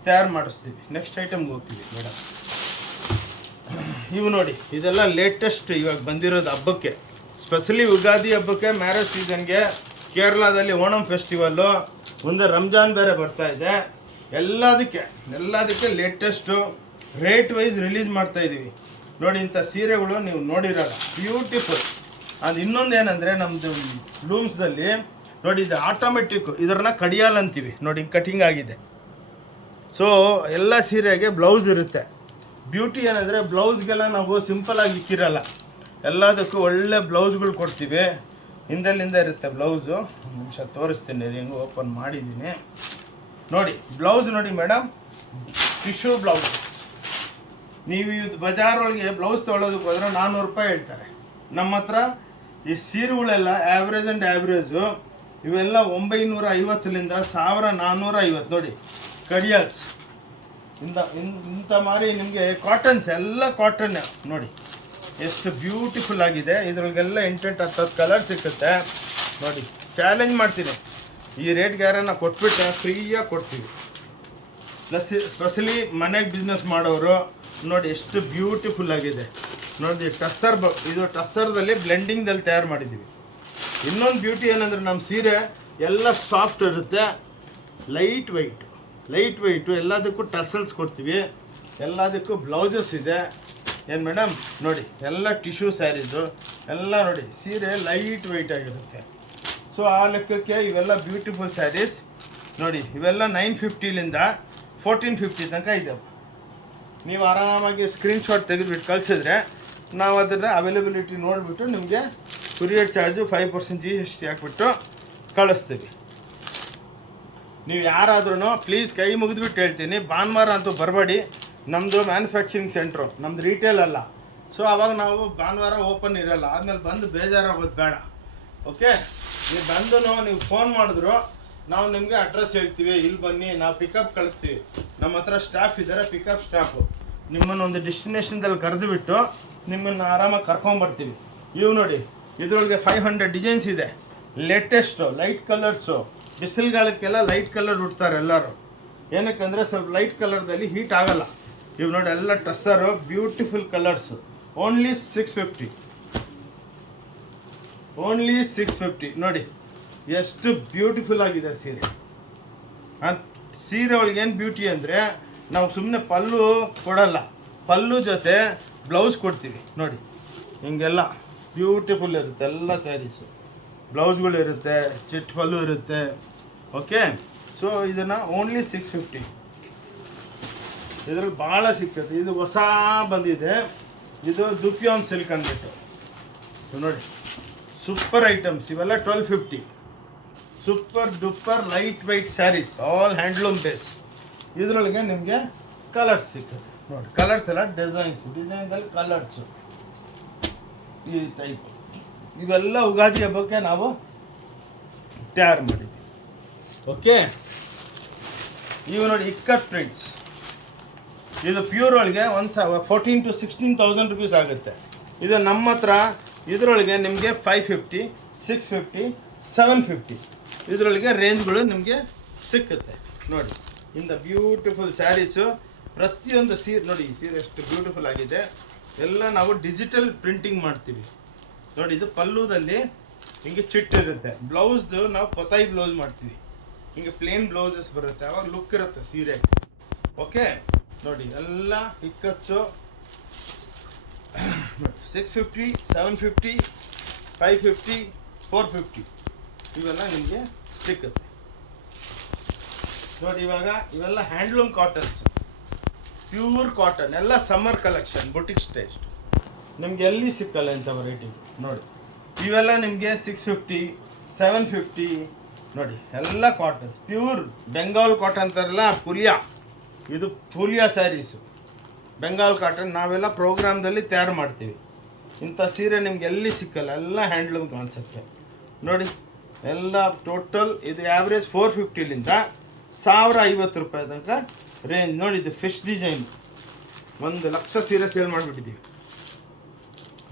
ತಯಾರು ಮಾಡಿಸ್ತೀವಿ. ನೆಕ್ಸ್ಟ್ ಐಟಮ್ಗೆ ಹೋಗ್ತೀವಿ ಮೇಡಮ್. ಇವು ನೋಡಿ ಇದೆಲ್ಲ ಲೇಟೆಸ್ಟ್ ಇವಾಗ ಬಂದಿರೋದು ಹಬ್ಬಕ್ಕೆ, ಸ್ಪೆಷಲಿ ಯುಗಾದಿ ಹಬ್ಬಕ್ಕೆ, ಮ್ಯಾರೇಜ್ ಸೀಸನ್ಗೆ, ಕೇರಳದಲ್ಲಿ ಓಣಂ ಫೆಸ್ಟಿವಲ್ಲು, ಮುಂದೆ ರಂಜಾನ್ ಬೇರೆ ಬರ್ತಾ ಇದೆ. ಎಲ್ಲದಕ್ಕೆ ಲೇಟೆಸ್ಟು ರೇಟ್ ವೈಸ್ ರಿಲೀಸ್ ಮಾಡ್ತಾಯಿದ್ದೀವಿ. ನೋಡಿ ಇಂಥ ಸೀರೆಗಳು ನೀವು ನೋಡಿರಲ್ಲ, ಬ್ಯೂಟಿಫುಲ್. ಅದು ಇನ್ನೊಂದು ಏನಂದರೆ ನಮ್ಮದು ಲೂಮ್ಸ್ದಲ್ಲಿ ನೋಡಿ ಇದು ಆಟೋಮೆಟಿಕ್ಕು, ಇದನ್ನ ಕಡಿಯಾಲ್ ಅಂತೀವಿ. ನೋಡಿ ಕಟಿಂಗ್ ಆಗಿದೆ. ಸೊ ಎಲ್ಲ ಸೀರೆಗೆ ಬ್ಲೌಸ್ ಇರುತ್ತೆ. ಬ್ಯೂಟಿ ಏನಂದರೆ ಬ್ಲೌಸ್ಗೆಲ್ಲ ನಾವು ಸಿಂಪಲಾಗಿ ಇಕ್ಕಿರಲ್ಲ, ಎಲ್ಲದಕ್ಕೂ ಒಳ್ಳೆ ಬ್ಲೌಸ್ಗಳು ಕೊಡ್ತೀವಿ. ಹಿಂದೆಲ್ಲಿಂದ ಇರುತ್ತೆ ಬ್ಲೌಸು. ಒಂದು ನಿಮಿಷ ತೋರಿಸ್ತೀನಿ, ಹೆಂಗೆ ಓಪನ್ ಮಾಡಿದ್ದೀನಿ ನೋಡಿ. ಬ್ಲೌಸ್ ನೋಡಿ ಮೇಡಮ್, ಟಿಶ್ಯೂ ಬ್ಲೌಸ್. ನೀವು ಇದು ಬಜಾರೊಳಗೆ ಬ್ಲೌಸ್ ತೊಗೊಳೋದಕ್ಕೆ ಹೋದರೆ 400 ರೂಪಾಯಿ ಹೇಳ್ತಾರೆ. ನಮ್ಮ ಹತ್ರ ಈ ಸೀರೆಗಳೆಲ್ಲ ಆ್ಯಾವ್ರೇಜು ಇವೆಲ್ಲ 950ಲಿಂದ 1450 ನೋಡಿ. ಕಡಿಯಾಲ್ಸ್ ಇಂಥ ಮಾರಿ ನಿಮಗೆ ಕಾಟನ್ಸ್ ಎಲ್ಲ ಕಾಟನ್ ನೋಡಿ ಎಷ್ಟು ಬ್ಯೂಟಿಫುಲ್ ಆಗಿದೆ. ಇದ್ರೊಳಗೆಲ್ಲ 8-10 ಕಲರ್ ಸಿಕ್ಕುತ್ತೆ ನೋಡಿ. ಚಾಲೆಂಜ್ ಮಾಡ್ತೀನಿ, ಈ ರೇಟ್ಗೆ ಯಾರನ್ನ ಕೊಟ್ಬಿಟ್ಟೆ ಫ್ರೀಯಾಗಿ ಕೊಡ್ತೀವಿ. ಪ್ಲಸ್ ಸ್ಪೆಷಲಿ ಮನೆಗೆ ಬಿಸ್ನೆಸ್ ಮಾಡೋರು ನೋಡಿ ಎಷ್ಟು ಬ್ಯೂಟಿಫುಲ್ ಆಗಿದೆ ನೋಡಿ. ಇದು ಟಸ್ಸರ್ದಲ್ಲಿ ಬ್ಲೆಂಡಿಂಗ್ದಲ್ಲಿ ತಯಾರು ಮಾಡಿದ್ದೀವಿ. ಇನ್ನೊಂದು ಬ್ಯೂಟಿ ಏನಂದರೆ ನಮ್ಮ ಸೀರೆ ಎಲ್ಲ ಸಾಫ್ಟ್ ಇರುತ್ತೆ, ಲೈಟ್ ವೆಯ್ಟು. ಎಲ್ಲದಕ್ಕೂ ಟಸಲ್ಸ್ ಕೊಡ್ತೀವಿ, ಎಲ್ಲದಕ್ಕೂ ಬ್ಲೌಸಸ್ ಇದೆ. ಏನು ಮೇಡಮ್ ನೋಡಿ ಎಲ್ಲ ಟಿಶ್ಯೂ ಸ್ಯಾರೀಸು ಎಲ್ಲ ನೋಡಿ. ಸೀರೆ ಲೈಟ್ ವೆಯ್ಟ್ ಆಗಿರುತ್ತೆ. ಸೊ ಆ ಲೆಕ್ಕಕ್ಕೆ ಇವೆಲ್ಲ ಬ್ಯೂಟಿಫುಲ್ ಸ್ಯಾರೀಸ್ ನೋಡಿ. ಇವೆಲ್ಲ 950ಲಿಂದ 1450 ತನಕ ಇದೆ. ನೀವು ಆರಾಮಾಗಿ ಸ್ಕ್ರೀನ್ಶಾಟ್ ತೆಗೆದುಬಿಟ್ಟು ಕಳಿಸಿದ್ರೆ ನಾವು ಅದನ್ನು ಅವೈಲಬಿಲಿಟಿ ನೋಡಿಬಿಟ್ಟು ನಿಮಗೆ ಕೊರಿಯರ್ ಚಾರ್ಜು 5% GST ಹಾಕ್ಬಿಟ್ಟು ಕಳಿಸ್ತೀವಿ. ನೀವು ಯಾರಾದ್ರೂ ಪ್ಲೀಸ್ ಕೈ ಮುಗಿದ್ಬಿಟ್ಟು ಹೇಳ್ತೀನಿ, ಭಾನುವಾರ ಅಂತೂ ಬರಬೇಡಿ. ನಮ್ಮದು ಮ್ಯಾನುಫ್ಯಾಕ್ಚರಿಂಗ್ ಸೆಂಟ್ರು, ನಮ್ಮದು ರಿಟೇಲ್ ಅಲ್ಲ. ಸೊ ಆವಾಗ ನಾವು ಭಾನುವಾರ ಓಪನ್ ಇರೋಲ್ಲ. ಆದಮೇಲೆ ಬಂದು ಬೇಜಾರಾಗೋದು ಬೇಡ. ಓಕೆ, ನೀವು ಬಂದು ನೀವು ಫೋನ್ ಮಾಡಿದ್ರು ನಾವು ನಿಮಗೆ ಅಡ್ರೆಸ್ ಹೇಳ್ತೀವಿ, ಇಲ್ಲಿ ಬನ್ನಿ, ನಾವು ಪಿಕಪ್ ಕಳಿಸ್ತೀವಿ. ನಮ್ಮ ಹತ್ರ ಸ್ಟಾಫ್ ಇದ್ದಾರೆ, ಪಿಕಪ್ ಸ್ಟಾಫು. ನಿಮ್ಮನ್ನು ಒಂದು ಡೆಸ್ಟಿನೇಷನ್ದಲ್ಲಿ ಕರೆದುಬಿಟ್ಟು ನಿಮ್ಮನ್ನು ಆರಾಮಾಗಿ ಕರ್ಕೊಂಬರ್ತೀವಿ. ಇವು ನೋಡಿ ಇದರೊಳಗೆ 500 ಡಿಸೈನ್ಸ್ ಇದೆ. ಲೇಟೆಸ್ಟು ಲೈಟ್ ಕಲರ್ಸು, ಬಿಸಿಲುಗಾಲಕ್ಕೆಲ್ಲ ಲೈಟ್ ಕಲರ್ ಉಡ್ತಾರೆ ಎಲ್ಲರೂ. ಏನಕ್ಕಂದರೆ ಸ್ವಲ್ಪ ಲೈಟ್ ಕಲರ್ದಲ್ಲಿ ಹೀಟ್ ಆಗಲ್ಲ. ಇವು ನೋಡಿ ಎಲ್ಲ ಟಸ್ಸರು, ಬ್ಯೂಟಿಫುಲ್ ಕಲರ್ಸು. ಓನ್ಲಿ 650. ಓನ್ಲಿ 650 ನೋಡಿ ಎಷ್ಟು ಬ್ಯೂಟಿಫುಲ್ ಆಗಿದೆ ಸೀರೆ. ಆ ಸೀರೆ ಒಳಗೆ ಏನು ಬ್ಯೂಟಿ ಅಂದರೆ ನಾವು ಸುಮ್ಮನೆ ಪಲ್ಲು ಕೊಡಲ್ಲ, ಪಲ್ಲು ಜೊತೆ ಬ್ಲೌಸ್ ಕೊಡ್ತೀವಿ ನೋಡಿ. ಹಿಂಗೆಲ್ಲ ಬ್ಯೂಟಿಫುಲ್ ಇರುತ್ತೆ ಎಲ್ಲ ಸ್ಯಾರೀಸು. ಬ್ಲೌಸ್ಗಳು ಇರುತ್ತೆ, ಚಿಟ್ ಪಲ್ಲು ಇರುತ್ತೆ. ಓಕೆ, ಸೊ ಇದನ್ನು ಓನ್ಲಿ 650. ಇದ್ರಲ್ಲಿ ಭಾಳ ಸಿಕ್ಕತ್ತೆ. ಇದು ಹೊಸ ಬಂದಿದೆ, ಇದು ದುಪ್ಯಾನ್ ಸಿಲ್ಕ್ ಅಂದ್ಬಿಟ್ಟು ನೋಡಿ. ಸೂಪರ್ ಐಟಮ್ಸ್ ಇವೆಲ್ಲ 1250. Super duper light white sarees, all handloom base. ಇದರೊಳಗೆ ನಿಮಗೆ ಕಲರ್ಸ್ ಸಿಗ್ತದೆ ನೋಡಿ. ಕಲರ್ಸ್ ಎಲ್ಲ ಡಿಸೈನ್ದಲ್ಲಿ ಕಲರ್ಸು ಈ ಟೈಪ್. ಇವೆಲ್ಲ ಯುಗಾದಿ ಹಬ್ಬಕ್ಕೆ ನಾವು ತಯಾರು ಮಾಡಿದ್ವಿ. ಓಕೆ, ಇವು ನೋಡಿ ಇಕ್ಕತ್ ಪ್ರಿಂಟ್ಸ್. ಇದು ಪ್ಯೂರ್ ಒಳಗೆ 14,000 to 16,000 rupees ಆಗುತ್ತೆ. ಇದು ನಮ್ಮ ಹತ್ರ ಇದರೊಳಗೆ ನಿಮಗೆ 550, 650, 750 ಇದರೊಳಗೆ ರೇಂಜ್ಗಳು ನಿಮಗೆ ಸಿಕ್ಕುತ್ತೆ ನೋಡಿ. ಇಂದ ಬ್ಯೂಟಿಫುಲ್ ಸ್ಯಾರೀಸು. ಪ್ರತಿಯೊಂದು ಸೀರೆ ನೋಡಿ, ಈ ಸೀರೆ ಎಷ್ಟು ಬ್ಯೂಟಿಫುಲ್ ಆಗಿದೆ. ಎಲ್ಲ ನಾವು ಡಿಜಿಟಲ್ ಪ್ರಿಂಟಿಂಗ್ ಮಾಡ್ತೀವಿ ನೋಡಿ. ಇದು ಪಲ್ಲುದಲ್ಲಿ ಹಿಂಗೆ ಚಿಟ್ಟಿರುತ್ತೆ. ಬ್ಲೌಸ್ದು ನಾವು ಪತಾಯಿ ಬ್ಲೌಸ್ ಮಾಡ್ತೀವಿ. ಹಿಂಗೆ ಪ್ಲೇನ್ ಬ್ಲೌಸಸ್ ಬರುತ್ತೆ, ಅವಾಗ ಲುಕ್ ಇರುತ್ತೆ ಸೀರೆ. ಓಕೆ ನೋಡಿ, ಎಲ್ಲ ಇಕ್ಕತ್ಸು 650, 750, 550, 450 ಇವೆಲ್ಲ ನಿಮಗೆ ಸಿಕ್ಕುತ್ತೆ ನೋಡಿ. ಇವಾಗ ಇವೆಲ್ಲ ಹ್ಯಾಂಡ್ಲೂಮ್ ಕಾಟನ್ಸ್, ಪ್ಯೂರ್ ಕಾಟನ್, ಎಲ್ಲ ಸಮ್ಮರ್ ಕಲೆಕ್ಷನ್, ಬುಟಿಕ್ ಸ್ಟೈಸ್ಟ್. ನಿಮ್ಗೆ ಎಲ್ಲಿ ಸಿಕ್ಕಲ್ಲ ಇಂಥ ವೆರೈಟಿ ನೋಡಿ. ಇವೆಲ್ಲ ನಿಮಗೆ 650, 750 ನೋಡಿ. ಎಲ್ಲ ಕಾಟನ್ಸ್, ಪ್ಯೂರ್ ಬೆಂಗಾಲ್ ಕಾಟನ್ ಅಂತಾರಲ್ಲ, ಪುಲಿಯಾ. ಇದು ಪುಲಿಯಾ ಸ್ಯಾರೀಸು, ಬೆಂಗಾಲ್ ಕಾಟನ್. ನಾವೆಲ್ಲ ಪ್ರೋಗ್ರಾಮ್ದಲ್ಲಿ ತಯಾರು ಮಾಡ್ತೀವಿ. ಇಂಥ ಸೀರೆ ನಿಮ್ಗೆ ಎಲ್ಲಿ ಸಿಕ್ಕಲ್ಲ, ಎಲ್ಲ ಹ್ಯಾಂಡ್ಲೂಮ್ ಕಾನ್ಸೆಪ್ಟೆ ನೋಡಿ. ಎಲ್ಲ ಟೋಟಲ್ ಇದು ಆ್ಯಾವ್ರೇಜ್ 450ಲಿಂದ 1050 ರೂಪಾಯಿ ತನಕ ರೇಂಜ್ ನೋಡಿ. ಇದು ಫಿಶ್ ಡಿಸೈನ್ 1,00,000 ಸೀರೆ ಸೇಲ್ ಮಾಡಿಬಿಟ್ಟಿದ್ದೀವಿ.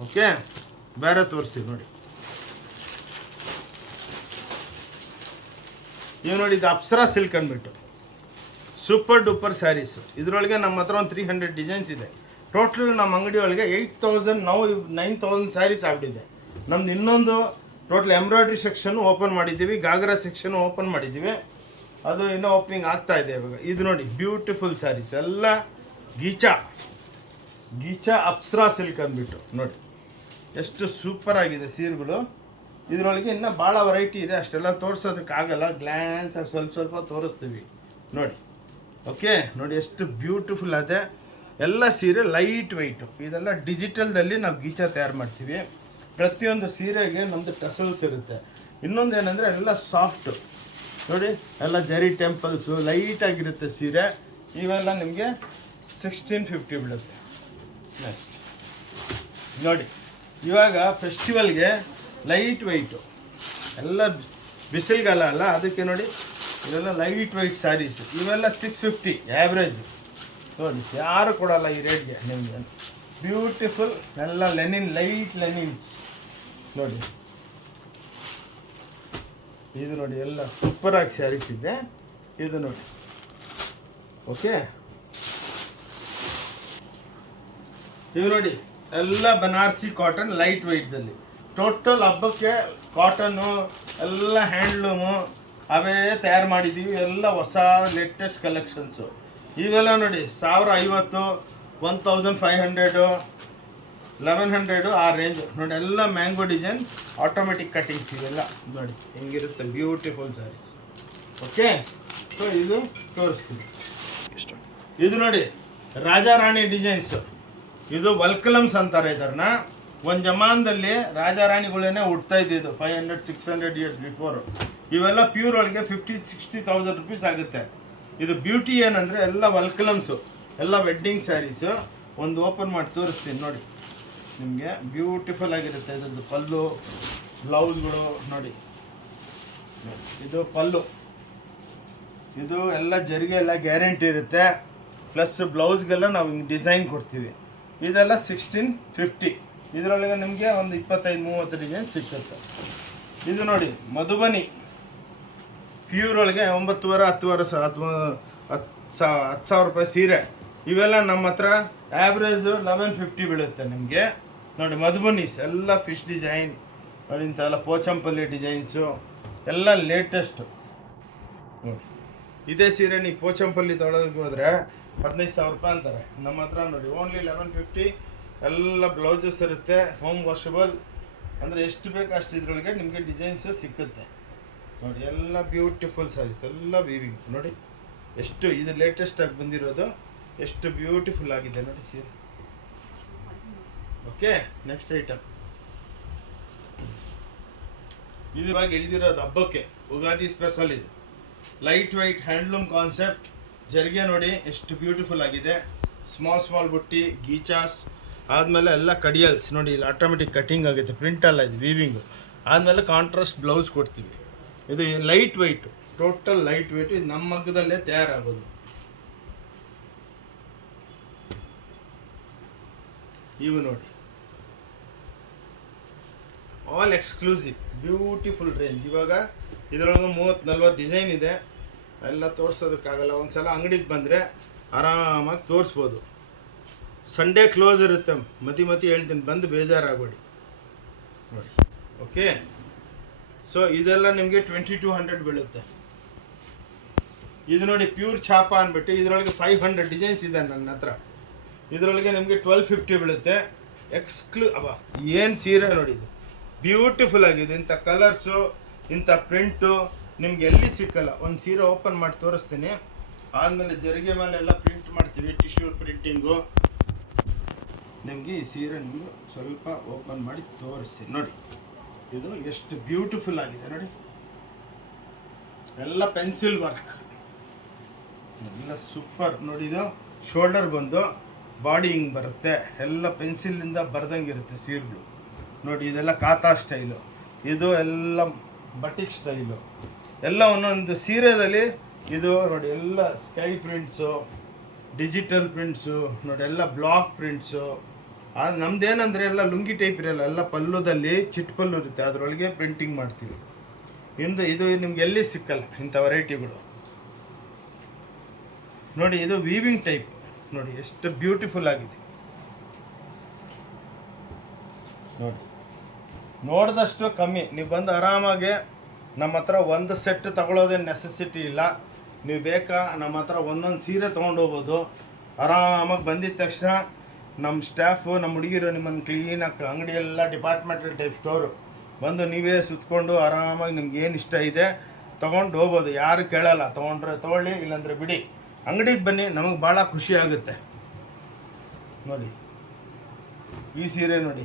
ಓಕೆ, ಬೇರೆ ತೋರಿಸ್ತೀವಿ ನೋಡಿ. ಇವು ನೋಡಿ, ಇದು ಅಪ್ಸರಾ ಸಿಲ್ಕ್ ಅಂದ್ಬಿಟ್ಟು ಸೂಪರ್ ಡೂಪರ್ ಸ್ಯಾರೀಸು. ಇದರೊಳಗೆ ನಮ್ಮ ಹತ್ರ ಒಂದು 300 ಡಿಸೈನ್ಸ್ ಇದೆ. ಟೋಟಲ್ ನಮ್ಮ ಅಂಗಡಿ ಒಳಗೆ 8,000, ನಾವು 9,000 ಸ್ಯಾರೀಸ್ ಆಗಿಬಿಟ್ಟಿದೆ. ನಮ್ದು ಇನ್ನೊಂದು ಟೋಟಲ್ ಎಂಬ್ರಾಯ್ಡ್ರಿ ಸೆಕ್ಷನ್ ಓಪನ್ ಮಾಡಿದ್ದೀವಿ, ಗಾಗ್ರಾ ಸೆಕ್ಷನ್ ಓಪನ್ ಮಾಡಿದ್ದೀವಿ. ಅದು ಇನ್ನೂ ಓಪನಿಂಗ್ ಆಗ್ತಾ ಇದೆ ಇವಾಗ. ಇದು ನೋಡಿ ಬ್ಯೂಟಿಫುಲ್ ಸ್ಯಾರೀಸ್, ಎಲ್ಲ ಗೀಚಾ ಅಪ್ಸರಾ ಸಿಲ್ಕ್ ಅಂದ್ಬಿಟ್ಟು ನೋಡಿ. ಎಷ್ಟು ಸೂಪರ್ ಆಗಿದೆ ಸೀರೆಗಳು. ಇದರೊಳಗೆ ಇನ್ನೂ ಭಾಳ ವೆರೈಟಿ ಇದೆ, ಅಷ್ಟೆಲ್ಲ ತೋರಿಸೋದಕ್ಕಾಗಲ್ಲ. ಗ್ಲ್ಯಾನ್ಸ್ ಸ್ವಲ್ಪ ತೋರಿಸ್ತೀವಿ ನೋಡಿ. ಓಕೆ ನೋಡಿ, ಎಷ್ಟು ಬ್ಯೂಟಿಫುಲ್ ಇದೆ. ಎಲ್ಲ ಸೀರೆ ಲೈಟ್ ವೆಯ್ಟು. ಇದೆಲ್ಲ ಡಿಜಿಟಲ್ದಲ್ಲಿ ನಾವು ಗೀಚಾ ತಯಾರು ಮಾಡ್ತೀವಿ. ಪ್ರತಿಯೊಂದು ಸೀರೆಗೆ ನಮ್ಮದು ಟಸಲ್ಸ್ ಇರುತ್ತೆ. ಇನ್ನೊಂದು ಏನಂದರೆ ಎಲ್ಲ ಸಾಫ್ಟು ನೋಡಿ, ಎಲ್ಲ ಜರಿ ಟೆಂಪಲ್ಸು ಲೈಟಾಗಿರುತ್ತೆ ಸೀರೆ. ಇವೆಲ್ಲ ನಿಮಗೆ 1650 ಬಿಡುತ್ತೆ ನೋಡಿ. ಇವಾಗ ಫೆಸ್ಟಿವಲ್ಗೆ ಲೈಟ್ ವೆಯ್ಟು, ಎಲ್ಲ ಬಿಸಿಲುಗಾಲ ಅಲ್ಲ, ಅದಕ್ಕೆ ನೋಡಿ ಇವೆಲ್ಲ ಲೈಟ್ ವೆಯ್ಟ್ ಸ್ಯಾರೀಸು. ಇವೆಲ್ಲ 650 ಆ್ಯಾವ್ರೇಜ್ ನೋಡಿ. ಯಾರು ಕೊಡಲ್ಲ ಈ ರೇಟ್ಗೆ ನಿಮಗೆ. ಬ್ಯೂಟಿಫುಲ್ ಎಲ್ಲ ಲೆನಿನ್, ಲೈಟ್ ಲೆನಿನ್ಸ್ ನೋಡಿ. ಇದು ನೋಡಿ, ಎಲ್ಲ ಸೂಪರಾಗಿ ಸ್ಯಾರೀಸ್ ಇದೆ. ಇದು ನೋಡಿ. ಓಕೆ, ಇವು ನೋಡಿ ಎಲ್ಲ ಬನಾರಸಿ ಕಾಟನ್ ಲೈಟ್ ವೆಯ್ಟ್ದಲ್ಲಿ. ಟೋಟಲ್ ಹಬ್ಬಕ್ಕೆ ಕಾಟನ್ನು ಎಲ್ಲ ಹ್ಯಾಂಡ್ಲೂಮು ಅವೇ ತಯಾರು ಮಾಡಿದ್ದೀವಿ. ಎಲ್ಲ ಹೊಸ ಲೇಟೆಸ್ಟ್ ಕಲೆಕ್ಷನ್ಸು. ಇವೆಲ್ಲ ನೋಡಿ 1050, 1500, 1100 ಆ ರೇಂಜು ನೋಡಿ. ಎಲ್ಲ ಮ್ಯಾಂಗೋ ಡಿಸೈನ್, ಆಟೋಮೆಟಿಕ್ ಕಟ್ಟಿಂಗ್ಸ್ ಇವೆಲ್ಲ ನೋಡಿ ಹೆಂಗಿರುತ್ತೆ. ಬ್ಯೂಟಿಫುಲ್ ಸ್ಯಾರೀಸ್. ಓಕೆ, ಸೊ ಇದು ತೋರಿಸ್ತೀನಿ. ಇದು ನೋಡಿ ರಾಜಾರಾಣಿ ಡಿಸೈನ್ಸು. ಇದು ವಲ್ಕಲಮ್ಸ್ ಅಂತಾರೆ ಇದನ್ನ. ಒಂದು ಜಮಾನದಲ್ಲಿ ರಾಜಾರಾಣಿಗಳೇನೆ ಉಡ್ತಾ ಇದ್ದಿದ್ದು 500, 600 ಇಯರ್ಸ್ ಬಿಫೋರು. ಇವೆಲ್ಲ ಪ್ಯೂರ್ ಒಳಗೆ 50,000-60,000 rupees ಆಗುತ್ತೆ. ಇದು ಬ್ಯೂಟಿ ಏನಂದರೆ ಎಲ್ಲ ವಲ್ಕಲಮ್ಸು, ಎಲ್ಲ ವೆಡ್ಡಿಂಗ್ ಸ್ಯಾರೀಸು. ಒಂದು ಓಪನ್ ಮಾಡಿ ತೋರಿಸ್ತೀನಿ ನೋಡಿ. ನಿಮಗೆ ಬ್ಯೂಟಿಫುಲ್ ಆಗಿರುತ್ತೆ. ಇದ್ರದ್ದು ಪಲ್ಲು, ಬ್ಲೌಸ್ಗಳು ನೋಡಿ. ಇದು ಪಲ್ಲು, ಇದು ಎಲ್ಲ ಜರಿಗೆ ಎಲ್ಲ ಗ್ಯಾರಂಟಿ ಇರುತ್ತೆ. ಪ್ಲಸ್ ಬ್ಲೌಸ್ಗೆಲ್ಲ ನಾವು ಹಿಂಗೆ ಡಿಸೈನ್ ಕೊಡ್ತೀವಿ. ಇದೆಲ್ಲ 1650. ಇದರೊಳಗೆ ನಿಮಗೆ ಒಂದು 25-30 ಡಿಸೈನ್ ಸಿಕ್ಕುತ್ತೆ. ಇದು ನೋಡಿ ಮಧುಬನಿ ಪ್ಯೂರ್ ಒಳಗೆ 9,500 ರೂಪಾಯಿ ಸೀರೆ. ಇವೆಲ್ಲ ನಮ್ಮ ಹತ್ರ ಆ್ಯಾವ್ರೇಜು 1150 ಬೀಳುತ್ತೆ ನಿಮಗೆ. ನೋಡಿ ಮಧುಬನೀಸ್ ಎಲ್ಲ ಫಿಶ್ ಡಿಸೈನ್ ನೋಡಿ, ಇಂಥೆಲ್ಲ ಪೋಚಂಪಲ್ಲಿ ಡಿಸೈನ್ಸು ಎಲ್ಲ ಲೇಟೆಸ್ಟು ನೋಡಿ. ಇದೇ ಸೀರೆ ನೀವು ಪೋಚಂಪಲ್ಲಿ ತೊಗೊಳೋದಕ್ಕೆ ಹೋದರೆ 15,000 ರೂಪಾಯಿ ಅಂತಾರೆ. ನಮ್ಮ ಹತ್ರ ನೋಡಿ ಓನ್ಲಿ 1150. ಎಲ್ಲ ಬ್ಲೌಸಸ್ ಇರುತ್ತೆ, ಹೋಮ್ ವಾಷಬಲ್, ಅಂದರೆ ಎಷ್ಟು ಬೇಕು ಅಷ್ಟು ಇದ್ರೊಳಗೆ ನಿಮಗೆ ಡಿಸೈನ್ಸು ಸಿಕ್ಕುತ್ತೆ ನೋಡಿ. ಎಲ್ಲ ಬ್ಯೂಟಿಫುಲ್ ಸ್ಯಾರೀಸ್, ಎಲ್ಲ ವೀವಿಂಗ್ ನೋಡಿ. ಎಷ್ಟು ಇದು ಲೇಟೆಸ್ಟಾಗಿ ಬಂದಿರೋದು, ಎಷ್ಟು ಬ್ಯೂಟಿಫುಲ್ ಆಗಿದೆ ನೋಡಿ ಸೀರೆ. ಓಕೆ, ನೆಕ್ಸ್ಟ್ ಐಟಮ್ ಇದು ಇವಾಗ ಇಳಿದಿರೋದು ಹಬ್ಬಕ್ಕೆ, ಉಗಾದಿ ಸ್ಪೆಷಲ್. ಇದು ಲೈಟ್ ವೈಟ್ ಹ್ಯಾಂಡ್ಲೂಮ್ ಕಾನ್ಸೆಪ್ಟ್ ಜರಿಗೆ ನೋಡಿ ಎಷ್ಟು ಬ್ಯೂಟಿಫುಲ್ ಆಗಿದೆ. ಸ್ಮಾಲ್ ಬುಟ್ಟಿ ಗೀಚಾಸ್ ಆದಮೇಲೆ ಎಲ್ಲ ಕಡಿಯಲ್ಸ್ ನೋಡಿ, ಇಲ್ಲಿ ಆಟೋಮೆಟಿಕ್ ಕಟಿಂಗ್ ಆಗುತ್ತೆ, ಪ್ರಿಂಟ್ ಅಲ್ಲ ಇದು ವೀವಿಂಗು. ಆದಮೇಲೆ ಕಾಂಟ್ರಾಸ್ಟ್ ಬ್ಲೌಸ್ ಕೊಡ್ತೀವಿ. ಇದು light white, total light white. ಇದು ನಮ್ಮ ಮಗ್ಗದಲ್ಲೇ ತಯಾರಾಗೋದು. ಇವು ನೋಡಿ ಆಲ್ ಎಕ್ಸ್ಕ್ಲೂಸಿವ್ ಬ್ಯೂಟಿಫುಲ್ ರೇಂಜ್. ಇವಾಗ ಇದರೊಳಗೆ 30-40 ಡಿಸೈನ್ ಇದೆ, ಎಲ್ಲ ತೋರಿಸೋದಕ್ಕಾಗಲ್ಲ. ಒಂದು ಸಲ ಅಂಗಡಿಗೆ ಬಂದರೆ ಆರಾಮಾಗಿ ತೋರಿಸ್ಬೋದು. ಸಂಡೇ ಕ್ಲೋಸ್ ಇರುತ್ತೆ, ಮತಿ ಹೇಳ್ತೀನಿ, ಬಂದು ಬೇಜಾರಾಗಬೇಡಿ ನೋಡಿ. ಓಕೆ, ಸೊ ಇದೆಲ್ಲ ನಿಮಗೆ 2200 ಬೀಳುತ್ತೆ. ಇದು ನೋಡಿ ಪ್ಯೂರ್ ಛಾಪ ಅಂದ್ಬಿಟ್ಟು ಇದರೊಳಗೆ 500 ಡಿಸೈನ್ಸ್ ಇದೆ ನನ್ನ ಹತ್ರ. ಇದರೊಳಗೆ ನಿಮಗೆ 1250 ಬೀಳುತ್ತೆ. ಏನು ಸೀರೆ ನೋಡಿ, ಇದು ಬ್ಯೂಟಿಫುಲ್ ಆಗಿದೆ. ಇಂಥ ಕಲರ್ಸು, ಇಂಥ ಪ್ರಿಂಟು ನಿಮ್ಗೆ ಎಲ್ಲಿ ಸಿಕ್ಕಲ್ಲ. ಒಂದು ಸೀರೆ ಓಪನ್ ಮಾಡಿ ತೋರಿಸ್ತೀನಿ, ಆದಮೇಲೆ ಜರಿಗೆ ಮೇಲೆ ಎಲ್ಲ ಪ್ರಿಂಟ್ ಮಾಡ್ತೀವಿ, ಟಿಶ್ಯೂ ಪ್ರಿಂಟಿಂಗು. ನಿಮಗೆ ಈ ಸೀರೆ ನಿಮಗೆ ಸ್ವಲ್ಪ ಓಪನ್ ಮಾಡಿ ತೋರಿಸ್ತೀನಿ ನೋಡಿ. ಇದು ಎಷ್ಟು ಬ್ಯೂಟಿಫುಲ್ ಆಗಿದೆ ನೋಡಿ, ಎಲ್ಲ ಪೆನ್ಸಿಲ್ ವರ್ಕ್, ಎಲ್ಲ ಸೂಪರ್ ನೋಡಿ. ಇದು ಶೋಲ್ಡರ್ ಬಂದು ಬಾಡಿ ಹಿಂಗೆ ಬರುತ್ತೆ, ಎಲ್ಲ ಪೆನ್ಸಿಲಿಂದ ಬರ್ದಂಗೆ ಇರುತ್ತೆ ಸೀರೆಗಳು ನೋಡಿ. ಇದೆಲ್ಲ ಕಾತಾ ಸ್ಟೈಲು, ಇದು ಎಲ್ಲ ಬಟಿಕ್ ಸ್ಟೈಲು, ಎಲ್ಲ ಒಂದೊಂದು ಸೀರೆದಲ್ಲಿ. ಇದು ನೋಡಿ ಎಲ್ಲ ಸ್ಕೈ ಪ್ರಿಂಟ್ಸು, ಡಿಜಿಟಲ್ ಪ್ರಿಂಟ್ಸು ನೋಡಿ, ಎಲ್ಲ ಬ್ಲಾಕ್ ಪ್ರಿಂಟ್ಸು. ನಮ್ದೇನಂದರೆ ಎಲ್ಲ ಲುಂಗಿ ಟೈಪ್ ಇರಲ್ಲ, ಎಲ್ಲ ಪಲ್ಲುದಲ್ಲಿ ಚಿಟ್ ಪಲ್ಲು ಇರುತ್ತೆ, ಅದರೊಳಗೆ ಪ್ರಿಂಟಿಂಗ್ ಮಾಡ್ತೀವಿ. ಇದು ನಿಮ್ಗೆ ಎಲ್ಲಿ ಸಿಕ್ಕಲ್ಲ ಇಂಥ ವೆರೈಟಿಗಳು ನೋಡಿ. ಇದು ವೀವಿಂಗ್ ಟೈಪ್ ನೋಡಿ, ಎಷ್ಟು ಬ್ಯೂಟಿಫುಲ್ ಆಗಿದೆ ನೋಡಿ. ನೋಡಿದಷ್ಟು ಕಮ್ಮಿ. ನೀವು ಬಂದು ಆರಾಮಾಗಿ ನಮ್ಮ ಹತ್ರ ಒಂದು ಸೆಟ್ ತಗೊಳ್ಳೋದೇ ನೆಸೆಸಿಟಿ ಇಲ್ಲ. ನೀವು ಬೇಕಾ ನಮ್ಮ ಹತ್ರ ಒಂದೊಂದು ಸೀರೆ ತೊಗೊಂಡೋಗ್ಬೋದು ಆರಾಮಾಗಿ. ಬಂದಿದ್ದ ತಕ್ಷಣ ನಮ್ಮ ಸ್ಟಾಫು, ನಮ್ಮ ಹುಡುಗಿರು ನಿಮ್ಮನ್ನು ಕ್ಲೀನಾಗಿ ಅಂಗಡಿಯೆಲ್ಲ ಡಿಪಾರ್ಟ್ಮೆಂಟಲ್ ಟೈಪ್ ಸ್ಟೋರು ಬಂದು ನೀವೇ ಸುತ್ತಕೊಂಡು ಆರಾಮಾಗಿ ನಿಮ್ಗೆ ಏನು ಇಷ್ಟ ಇದೆ ತೊಗೊಂಡು ಹೋಗ್ಬೋದು. ಯಾರು ಕೇಳಲ್ಲ, ತೊಗೊಂಡ್ರೆ ತೊಗೊಳ್ಳಿ, ಇಲ್ಲಾಂದರೆ ಬಿಡಿ. ಅಂಗಡಿಗೆ ಬನ್ನಿ, ನಮಗೆ ಭಾಳ ಖುಷಿ ಆಗುತ್ತೆ ನೋಡಿ. ಈ ಸೀರೆ ನೋಡಿ,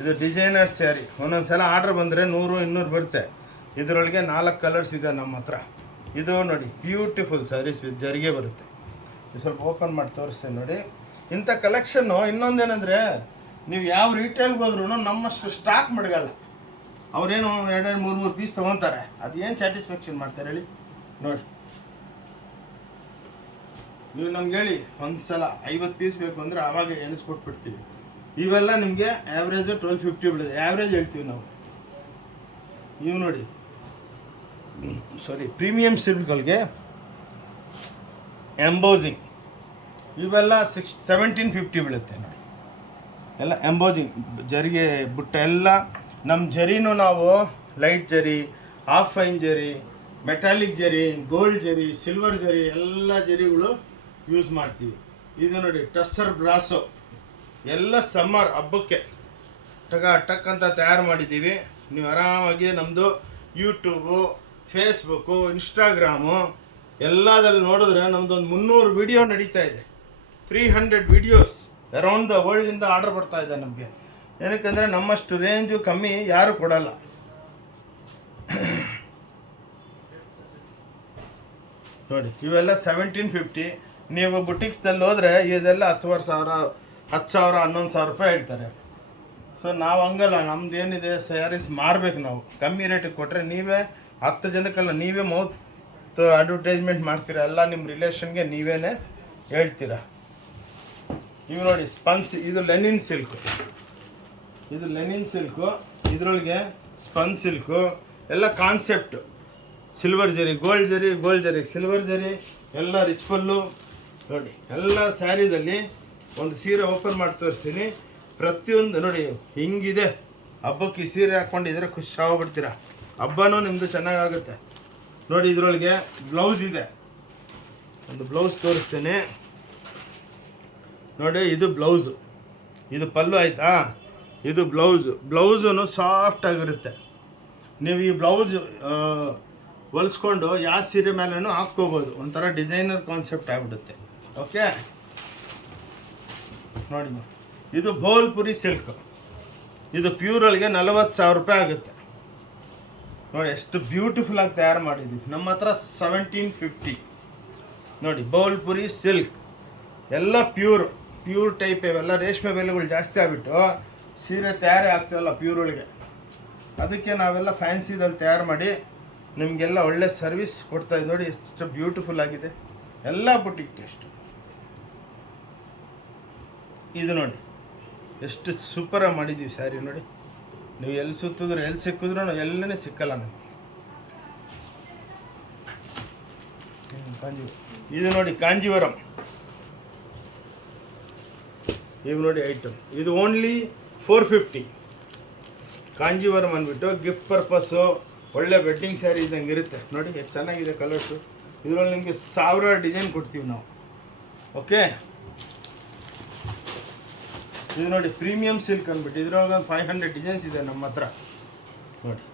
ಇದು ಡಿಸೈನರ್ ಸ್ಯಾರಿ. ಒಂದೊಂದು ಸಲ ಆರ್ಡ್ರ್ ಬಂದರೆ 100-200 ಬರುತ್ತೆ. ಇದರೊಳಗೆ 4 ಕಲರ್ಸ್ ಇದೆ ನಮ್ಮ ಹತ್ರ. ಇದು ನೋಡಿ ಬ್ಯೂಟಿಫುಲ್ ಸ್ಯಾರೀಸ್ ವಿತ್ ಜರಿಗೆ ಬರುತ್ತೆ. ಇದು ಸ್ವಲ್ಪ ಓಪನ್ ಮಾಡಿ ತೋರಿಸ್ತೇನೆ ನೋಡಿ. ಇಂಥ ಕಲೆಕ್ಷನ್ನು ಇನ್ನೊಂದೇನೆಂದರೆ, ನೀವು ಯಾವ ರಿಟೇಲ್ಗೆ ಹೋದ್ರೂ ನಮ್ಮಷ್ಟು ಸ್ಟಾಕ್ ಮಡಗಲ್ಲ. ಅವರೇನು 2-3 ಪೀಸ್ ತೊಗೊತಾರೆ, ಅದೇನು ಸ್ಯಾಟಿಸ್ಫ್ಯಾಕ್ಷನ್ ಮಾಡ್ತಾರೆ ಹೇಳಿ ನೋಡಿ. ನೀವು ನಮ್ಗೆ ಹೇಳಿ ಒಂದು ಸಲ 50 ಪೀಸ್ ಬೇಕು ಅಂದರೆ ಆವಾಗ ಎಣಿಸ್ಕೊಟ್ಬಿಡ್ತೀವಿ. ಇವೆಲ್ಲ ನಿಮಗೆ ಆ್ಯಾವ್ರೇಜು 1250 ಬೀಳುತ್ತೆ. ಆ್ಯಾವ್ರೇಜ್ ಹೇಳ್ತೀವಿ ನಾವು. ಇವು ನೋಡಿ ಪ್ರೀಮಿಯಂ ಸಿಲ್ಕ್ಗಳಿಗೆ ಎಂಬೋಸಿಂಗ್, ಇವೆಲ್ಲ 1750 ಬೀಳುತ್ತೆ ನೋಡಿ. ಎಲ್ಲ ಎಂಬೋಸಿಂಗ್ ಜರಿಗೆ ಬುಟ್ಟ ಎಲ್ಲ. ನಮ್ಮ ಜರಿನೂ ನಾವು ಲೈಟ್ ಜರಿ, ಹಾಫ್ ಫೈನ್ ಜರಿ, ಮೆಟಾಲಿಕ್ ಜರಿ, ಗೋಲ್ಡ್ ಜರಿ, ಸಿಲ್ವರ್ ಜರಿ, ಎಲ್ಲ ಜರಿಗಳು ಯೂಸ್ ಮಾಡ್ತೀವಿ. ಇದು ನೋಡಿ ಟಸ್ಸರ್ ಬ್ರಾಸೋ, ಎಲ್ಲ ಸಮ್ಮರ್ ಹಬ್ಬಕ್ಕೆ ಟಕ್ ಅಂತ ತಯಾರು ಮಾಡಿದ್ದೀವಿ. ನೀವು ಆರಾಮಾಗಿ ನಮ್ಮದು ಯೂಟ್ಯೂಬು, ಫೇಸ್ಬುಕ್ಕು, ಇನ್ಸ್ಟಾಗ್ರಾಮು ಎಲ್ಲದಲ್ಲಿ ನೋಡಿದ್ರೆ ನಮ್ಮದು ಒಂದು 300 ವಿಡಿಯೋ ನಡೀತಾ ಇದೆ. 300 ವಿಡಿಯೋಸ್ ಅರೌಂಡ್ ದ ವರ್ಲ್ಡಿಂದ ಆರ್ಡರ್ ಬರ್ತಾ ಇದೆ ನಮಗೆ. ಏನಕ್ಕೆಂದರೆ ನಮ್ಮಷ್ಟು ರೇಂಜು ಕಮ್ಮಿ ಯಾರು ಕೊಡಲ್ಲ. ನೋಡಿ ಇವೆಲ್ಲ 1750. ನೀವು ಬುಟಿಕ್ಸ್ದಲ್ಲಿ ಹೋದರೆ ಇದೆಲ್ಲ 10,000, 11,000 ರೂಪಾಯಿ ಹೇಳ್ತಾರೆ. ಸೊ ನಾವು ಹಂಗಲ್ಲ, ನಮ್ದು ಏನಿದೆ ಸ್ಯಾರೀಸ್ ಮಾರಬೇಕು ನಾವು. ಕಮ್ಮಿ ರೇಟಿಗೆ ಕೊಟ್ಟರೆ ನೀವೇ 10 ಜನಕ್ಕೆಲ್ಲ ನೀವೇ ಮೌತ್ ಅಡ್ವರ್ಟೈಸ್ಮೆಂಟ್ ಮಾಡ್ತೀರಾ, ಎಲ್ಲ ನಿಮ್ಮ ರಿಲೇಷನ್ಗೆ ನೀವೇ ಹೇಳ್ತೀರಾ. ಇವು ನೋಡಿ ಸ್ಪನ್ಸ್, ಇದು ಲೆನಿನ್ ಸಿಲ್ಕ್ ಇದು ಲೆನಿನ್ ಸಿಲ್ಕು, ಇದರೊಳಗೆ ಸ್ಪನ್ ಸಿಲ್ಕು, ಎಲ್ಲ ಕಾನ್ಸೆಪ್ಟ್. ಸಿಲ್ವರ್ ಜರಿ, ಗೋಲ್ಡ್ ಜರಿ, ಸಿಲ್ವರ್ ಜರಿ, ಎಲ್ಲ ರಿಚ್ ಪಲ್ಲು ನೋಡಿ. ಎಲ್ಲ ಸ್ಯಾರಿದಲ್ಲಿ ಒಂದು ಸೀರೆ ಓಪನ್ ಮಾಡಿ ತೋರಿಸ್ತೀನಿ. ಪ್ರತಿಯೊಂದು ನೋಡಿ ಹಿಂಗಿದೆ. ಹಬ್ಬಕ್ಕೆ ಈ ಸೀರೆ ಹಾಕ್ಕೊಂಡಿದ್ರೆ ಖುಷಿ ಆಗ್ಬಿಡ್ತೀರಾ. ಹಬ್ಬನೂ ನಿಮ್ಮದು ಚೆನ್ನಾಗಾಗುತ್ತೆ ನೋಡಿ. ಇದರೊಳಗೆ ಬ್ಲೌಸ್ ಇದೆ, ಒಂದು ಬ್ಲೌಸ್ ತೋರಿಸ್ತೀನಿ ನೋಡಿ. ಇದು ಬ್ಲೌಸು, ಇದು ಪಲ್ಲು ಆಯಿತಾ. ಇದು ಬ್ಲೌಸೂ ಸಾಫ್ಟಾಗಿರುತ್ತೆ. ನೀವು ಈ ಬ್ಲೌಸ್ ಹೊಲಿಸ್ಕೊಂಡು ಯಾವ ಸೀರೆ ಮೇಲೂ ಹಾಕ್ಕೋಬೋದು. ಒಂಥರ ಡಿಸೈನರ್ ಕಾನ್ಸೆಪ್ಟ್ ಆಗಿಬಿಡುತ್ತೆ. ಓಕೆ ನೋಡಿ. ಇದು ಬೋಲ್ಪುರಿ ಸಿಲ್ಕ್, ಇದು ಪ್ಯೂರಲ್ಗೆ 40,000 ರೂಪಾಯಿ ಆಗುತ್ತೆ ನೋಡಿ. ಎಷ್ಟು ಬ್ಯೂಟಿಫುಲ್ ಆಗಿ ತಯಾರು ಮಾಡಿದ್ದೀವಿ. ನಮ್ಮ ಹತ್ರ 1750 ನೋಡಿ. ಬೋಲ್ಪುರಿ ಸಿಲ್ಕ್ ಎಲ್ಲ ಪ್ಯೂರ್ ಟೈಪ್. ಇವೆಲ್ಲ ರೇಷ್ಮೆ ಬೆಲೆಗಳು ಜಾಸ್ತಿ ಆಗಿಬಿಟ್ಟು ಸೀರೆ ತಯಾರೇ ಆಗ್ತಾವಲ್ಲ ಪ್ಯೂರ್ ಒಳಗೆ. ಅದಕ್ಕೆ ನಾವೆಲ್ಲ ಫ್ಯಾನ್ಸಿದಲ್ಲಿ ತಯಾರು ಮಾಡಿ ನಿಮಗೆಲ್ಲ ಒಳ್ಳೆ ಸರ್ವಿಸ್ ಕೊಡ್ತಾಯಿದ್ದು ನೋಡಿ. ಎಷ್ಟು ಬ್ಯೂಟಿಫುಲ್ ಆಗಿದೆ. ಎಲ್ಲ ಬುಟಿಕ್ ಟೇಸ್ಟ್. ಇದು ನೋಡಿ ಎಷ್ಟು ಸೂಪರಾಗಿ ಮಾಡಿದ್ದೀವಿ ಸ್ಯಾರಿ ನೋಡಿ. ನೀವು ಎಲ್ಲಿ ಸುತ್ತಿದ್ರು ಎಲ್ಲಿ ಸಿಕ್ಕಿದ್ರು ಎಲ್ಲನೇ ಸಿಕ್ಕಲ್ಲ ನಮಗೆ. ಇದು ನೋಡಿ ಕಾಂಜೀವರಂ. ಇವು ನೋಡಿ ಐಟಮ್. ಇದು ಓನ್ಲಿ 450. ಕಾಂಜೀವರಂ ಅಂದ್ಬಿಟ್ಟು ಗಿಫ್ಟ್ ಪರ್ಪಸ್ಸು ಒಳ್ಳೆ ವೆಡ್ಡಿಂಗ್ ಸ್ಯಾರಿ ಇದ್ದಂಗೆ ಇರುತ್ತೆ ನೋಡಿ. ಎಷ್ಟು ಚೆನ್ನಾಗಿದೆ ಕಲರ್ಸು. ಇದರಲ್ಲಿ ನಿಮಗೆ 1000 ಡಿಸೈನ್ ಕೊಡ್ತೀವಿ ನಾವು. ಓಕೆ, ಇದು ನೋಡಿ ಪ್ರೀಮಿಯಂ ಸಿಲ್ಕ್ ಅಂದ್ಬಿಟ್ಟು ಇದ್ರೊಳಗೆ ಒಂದು 500 ಡಿಸೈನ್ಸ್ ಇದೆ ನಮ್ಮ ಹತ್ರ ನೋಡಿ.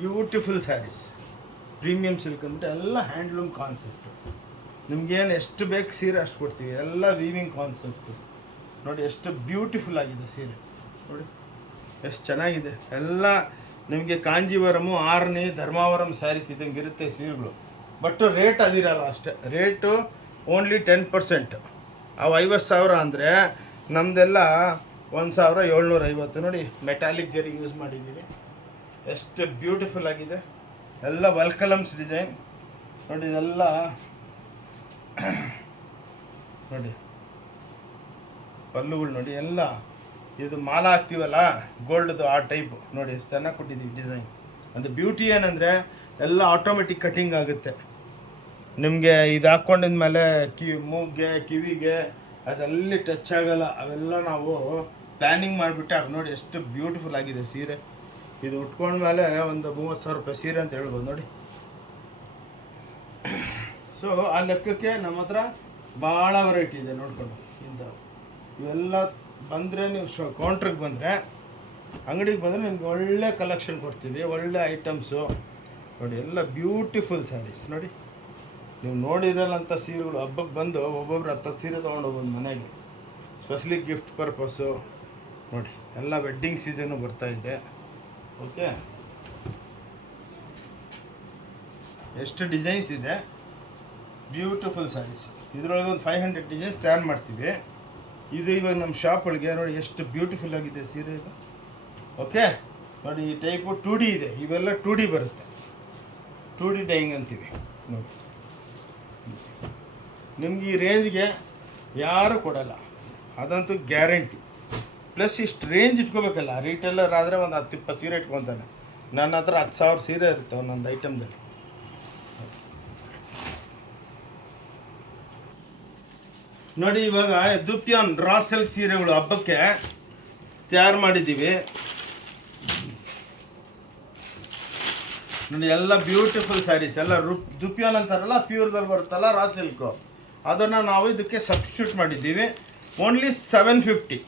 ಬ್ಯೂಟಿಫುಲ್ ಸ್ಯಾರೀಸ್, ಪ್ರೀಮಿಯಂ ಸಿಲ್ಕ್ ಅಂದ್ಬಿಟ್ಟು ಎಲ್ಲ ಹ್ಯಾಂಡ್ಲೂಮ್ ಕಾನ್ಸೆಪ್ಟು. ನಿಮ್ಗೇನು ಎಷ್ಟು ಬೇಕು ಸೀರೆ ಅಷ್ಟು ಕೊಡ್ತೀವಿ. ಎಲ್ಲ ವೀವಿಂಗ್ ಕಾನ್ಸೆಪ್ಟು ನೋಡಿ. ಎಷ್ಟು ಬ್ಯೂಟಿಫುಲ್ ಆಗಿದೆ ಸೀರೆ ನೋಡಿ, ಎಷ್ಟು ಚೆನ್ನಾಗಿದೆ. ಎಲ್ಲ ನಿಮಗೆ ಕಾಂಜೀವರಮು, ಆರ್ನಿ, ಧರ್ಮಾವರಂ ಸ್ಯಾರೀಸ್ ಇದ್ದಂಗೆ ಇರುತ್ತೆ ಸೀರೆಗಳು. ಬಟ್ ರೇಟ್ ಅದಿರಲ್ಲ ಅಷ್ಟೇ. Rate only 10%. ಅವು 50,000 ಅಂದರೆ ನಮ್ಮದೆಲ್ಲ 1,750 ನೋಡಿ. ಮೆಟಾಲಿಕ್ ಜರಿ ಯೂಸ್ ಮಾಡಿದ್ದೀವಿ. ಎಷ್ಟು ಬ್ಯೂಟಿಫುಲ್ ಆಗಿದೆ. ಎಲ್ಲ ವೆಲ್ಕಲಮ್ಸ್ ಡಿಸೈನ್ ನೋಡಿ. ಇದೆಲ್ಲ ನೋಡಿ ಪಲ್ಲುಗಳು ನೋಡಿ. ಎಲ್ಲ ಇದು ಮಾಲ ಹಾಕ್ತೀವಲ್ಲ ಗೋಲ್ಡ್ದು, ಆ ಟೈಪು ನೋಡಿ. ಎಷ್ಟು ಚೆನ್ನಾಗಿ ಕೊಟ್ಟಿದ್ದೀವಿ ಡಿಸೈನ್. ಅದು ಬ್ಯೂಟಿ ಏನಂದರೆ ಎಲ್ಲ ಆಟೋಮೆಟಿಕ್ ಕಟ್ಟಿಂಗ್ ಆಗುತ್ತೆ. ನಿಮಗೆ ಇದು ಹಾಕ್ಕೊಂಡಿದ ಮೇಲೆ ಮೂಗಿಗೆ, ಕಿವಿಗೆ ಅದೆಲ್ಲಿ ಟಚ್ ಆಗಲ್ಲ. ಅವೆಲ್ಲ ನಾವು ಪ್ಲ್ಯಾನಿಂಗ್ ಮಾಡಿಬಿಟ್ಟು ಅದು ನೋಡಿ ಎಷ್ಟು ಬ್ಯೂಟಿಫುಲ್ ಆಗಿದೆ ಸೀರೆ. ಇದು ಉಟ್ಕೊಂಡ್ಮೇಲೆ ಒಂದು 30,000 ರೂಪಾಯಿ ಸೀರೆ ಅಂತ ಹೇಳ್ಬೋದು ನೋಡಿ. ಸೊ ಆ ಲೆಕ್ಕಕ್ಕೆ ನಮ್ಮ ಹತ್ರ ಭಾಳ ವೆರೈಟಿ ಇದೆ ನೋಡ್ಕೊಂಡು. ಇಂಥವು ಇವೆಲ್ಲ ಬಂದರೆ ನೀವು ಕೌಂಟ್ರಿಗೆ ಬಂದರೆ, ಅಂಗಡಿಗೆ ಬಂದರೆ ನಿಮ್ಗೆ ಒಳ್ಳೆ ಕಲೆಕ್ಷನ್ ಕೊಡ್ತೀವಿ. ಒಳ್ಳೆ ಐಟಮ್ಸು ನೋಡಿ. ಎಲ್ಲ ಬ್ಯೂಟಿಫುಲ್ ಸ್ಯಾರೀಸ್ ನೋಡಿ. ನೀವು ನೋಡಿರಲ್ಲಂಥ ಸೀರೆಗಳು ಹಬ್ಬಕ್ಕೆ ಬಂದು ಒಬ್ಬೊಬ್ರು 10 ಸೀರೆ ತೊಗೊಂಡೋಗ್ಬೋದು ಮನೆಗೆ. ಸ್ಪೆಷಲಿ ಗಿಫ್ಟ್ ಪರ್ಪಸ್ಸು ನೋಡಿ. ಎಲ್ಲ ವೆಡ್ಡಿಂಗ್ ಸೀಸನ್ನು ಬರ್ತಾಯಿದೆ. ಓಕೆ, ಎಷ್ಟು ಡಿಸೈನ್ಸ್ ಇದೆ. ಬ್ಯೂಟಿಫುಲ್ ಸ್ಯಾರೀಸ್. ಇದರೊಳಗೆ ಒಂದು 500 ಡಿಸೈನ್ಸ್ ತಯಾರು ಮಾಡ್ತೀವಿ. ಇದು ಇವಾಗ ನಮ್ಮ ಶಾಪ್ ಒಳಗೆ ನೋಡಿ ಎಷ್ಟು ಬ್ಯೂಟಿಫುಲ್ ಆಗಿದೆ ಸೀರೆ ಇದು. ಓಕೆ ನೋಡಿ. ಈ ಟೈಪು 2D ಇದೆ. ಇವೆಲ್ಲ 2D ಬರುತ್ತೆ. 2D ಡೈಯಿಂಗ್ ಅಂತೀವಿ ನೋಡಿ. ನಿಮ್ಗೆ ಈ ರೇಂಜ್ಗೆ ಯಾರೂ ಕೊಡಲ್ಲ, ಅದಂತೂ ಗ್ಯಾರಂಟಿ. ಪ್ಲಸ್ ಇಷ್ಟು ರೇಂಜ್ ಇಟ್ಕೋಬೇಕಲ್ಲ. ರೀಟೇಲರ್ ಆದರೆ ಒಂದು 10-20 ಸೀರೆ ಇಟ್ಕೊತಾನೆ. ನನ್ನ ಹತ್ರ 10,000 ಸೀರೆ ಇರುತ್ತೆ ಒಂದೊಂದು ಐಟಮ್ದಲ್ಲಿ ನೋಡಿ. ಇವಾಗ ದುಪ್ಯಾನ್ ರಾ ಸಿಲ್ಕ್ ಸೀರೆಗಳು ಹಬ್ಬಕ್ಕೆ ತಯಾರು ಮಾಡಿದ್ದೀವಿ ನೋಡಿ. ಎಲ್ಲ ಬ್ಯೂಟಿಫುಲ್ ಸ್ಯಾರೀಸ್. ಎಲ್ಲ ದುಪ್ಯಾನ್ ಅಂತಾರಲ್ಲ, ಪ್ಯೂರ್ದಲ್ಲಿ ಬರುತ್ತಲ್ಲ ರಾ ಸಿಲ್ಕು, ಅದನ್ನು ನಾವು ಇದಕ್ಕೆ ಸಬ್ಸ್ಟಿಟ್ಯೂಟ್ ಮಾಡಿದ್ದೀವಿ. ಓನ್ಲಿ 750.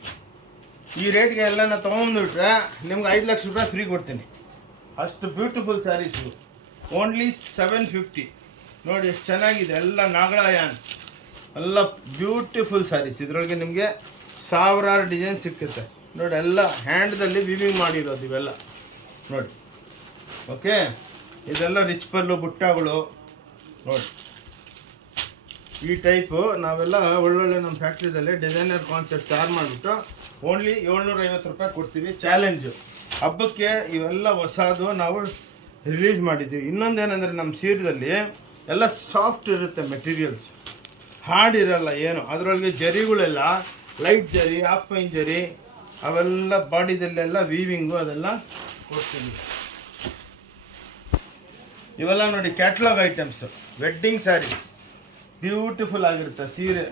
ಈ ರೇಟ್ಗೆ ಎಲ್ಲ ತೊಗೊಂಡ್ಬಿಟ್ರೆ ನಿಮ್ಗೆ 5 ಲಕ್ಷ ರೂಪಾಯಿ ಫ್ರೀ ಕೊಡ್ತೀನಿ. ಅಷ್ಟು ಬ್ಯೂಟಿಫುಲ್ ಸ್ಯಾರೀಸು. ಓನ್ಲಿ 750 ನೋಡಿ. ಎಷ್ಟು ಚೆನ್ನಾಗಿದೆ. ಎಲ್ಲ ನಾಗರಾಯನ್ಸ್, ಎಲ್ಲ ಬ್ಯೂಟಿಫುಲ್ ಸ್ಯಾರೀಸ್. ಇದರೊಳಗೆ ನಿಮಗೆ 1000 ಡಿಸೈನ್ ಸಿಕ್ಕುತ್ತೆ ನೋಡಿ. ಎಲ್ಲ ಹ್ಯಾಂಡ್ದಲ್ಲಿ ವಿವಿಂಗ್ ಮಾಡಿರೋದು ಇವೆಲ್ಲ ನೋಡಿ. ಓಕೆ, ಇದೆಲ್ಲ ರಿಚ್ ಪಲ್ಲು ಬುಟ್ಟಗಳು ನೋಡಿ. ಈ ಟೈಪು ನಾವೆಲ್ಲ ಒಳ್ಳೊಳ್ಳೆ ನಮ್ಮ ಫ್ಯಾಕ್ಟ್ರಿದಲ್ಲಿ ಡಿಸೈನರ್ ಕಾನ್ಸೆಪ್ಟ್ ತಯಾರು ಮಾಡಿಬಿಟ್ಟು ಓನ್ಲಿ 750 ರೂಪಾಯಿ ಕೊಡ್ತೀವಿ. ಚಾಲೆಂಜು ಹಬ್ಬಕ್ಕೆ ಇವೆಲ್ಲ ಹೊಸದು ನಾವು ರಿಲೀಸ್ ಮಾಡಿದ್ದೀವಿ. ಇನ್ನೊಂದೇನೆಂದರೆ ನಮ್ಮ ಸೀರೆದಲ್ಲಿ ಎಲ್ಲ ಸಾಫ್ಟ್ ಇರುತ್ತೆ ಮೆಟೀರಿಯಲ್ಸ್. ಹಾಡಿರಲ್ಲ ಏನು, ಅದರೊಳಗೆ ಜರಿಗಳೆಲ್ಲ ಲೈಟ್ ಜರಿ, ಹಾಫ್ ಫೈನ್ ಜರಿ, ಅವೆಲ್ಲ ಬಾಡಿದಲ್ಲೆಲ್ಲ ವೀವಿಂಗು ಅದೆಲ್ಲ ಕೊಡ್ತೀವಿ. ಇವೆಲ್ಲ ನೋಡಿ catalogue items, wedding sarees, beautiful ಆಗಿರುತ್ತೆ ಸೀರೆ.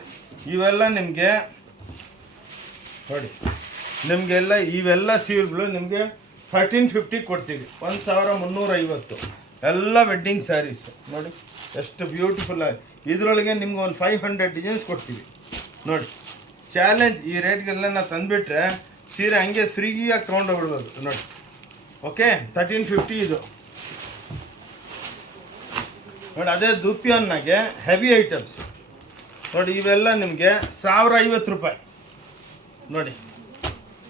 ಇವೆಲ್ಲ ನಿಮಗೆ ನೋಡಿ, ನಿಮಗೆಲ್ಲ ಇವೆಲ್ಲ ಸೀರೆಗಳು ನಿಮಗೆ 1350 ಕೊಡ್ತೀವಿ, 1350. ಎಲ್ಲ ವೆಡ್ಡಿಂಗ್ ಸ್ಯಾರೀಸು ನೋಡಿ ಎಷ್ಟು ಬ್ಯೂಟಿಫುಲ್ ಆಗಿ. ಇದರೊಳಗೆ ನಿಮ್ಗೆ ಒಂದು 500 ಡಿಸೈನ್ಸ್ ಕೊಡ್ತೀವಿ ನೋಡಿ. ಚಾಲೆಂಜ್, ಈ ರೇಟ್ಗೆಲ್ಲ ನಾವು ತಂದುಬಿಟ್ರೆ ಸೀರೆ ಹಂಗೆ ಫ್ರೀಯಾಗಿ ತೊಗೊಂಡೋಗ್ಬಿಡ್ಬೋದು ನೋಡಿ. ಓಕೆ, 1350 ಇದು ನೋಡಿ. ಅದೇ ದುಪಿಯನ್ನಾಗೆ ಹೆವಿ ಐಟಮ್ಸ್ ನೋಡಿ, ಇವೆಲ್ಲ ನಿಮಗೆ 1050 ರೂಪಾಯಿ ನೋಡಿ,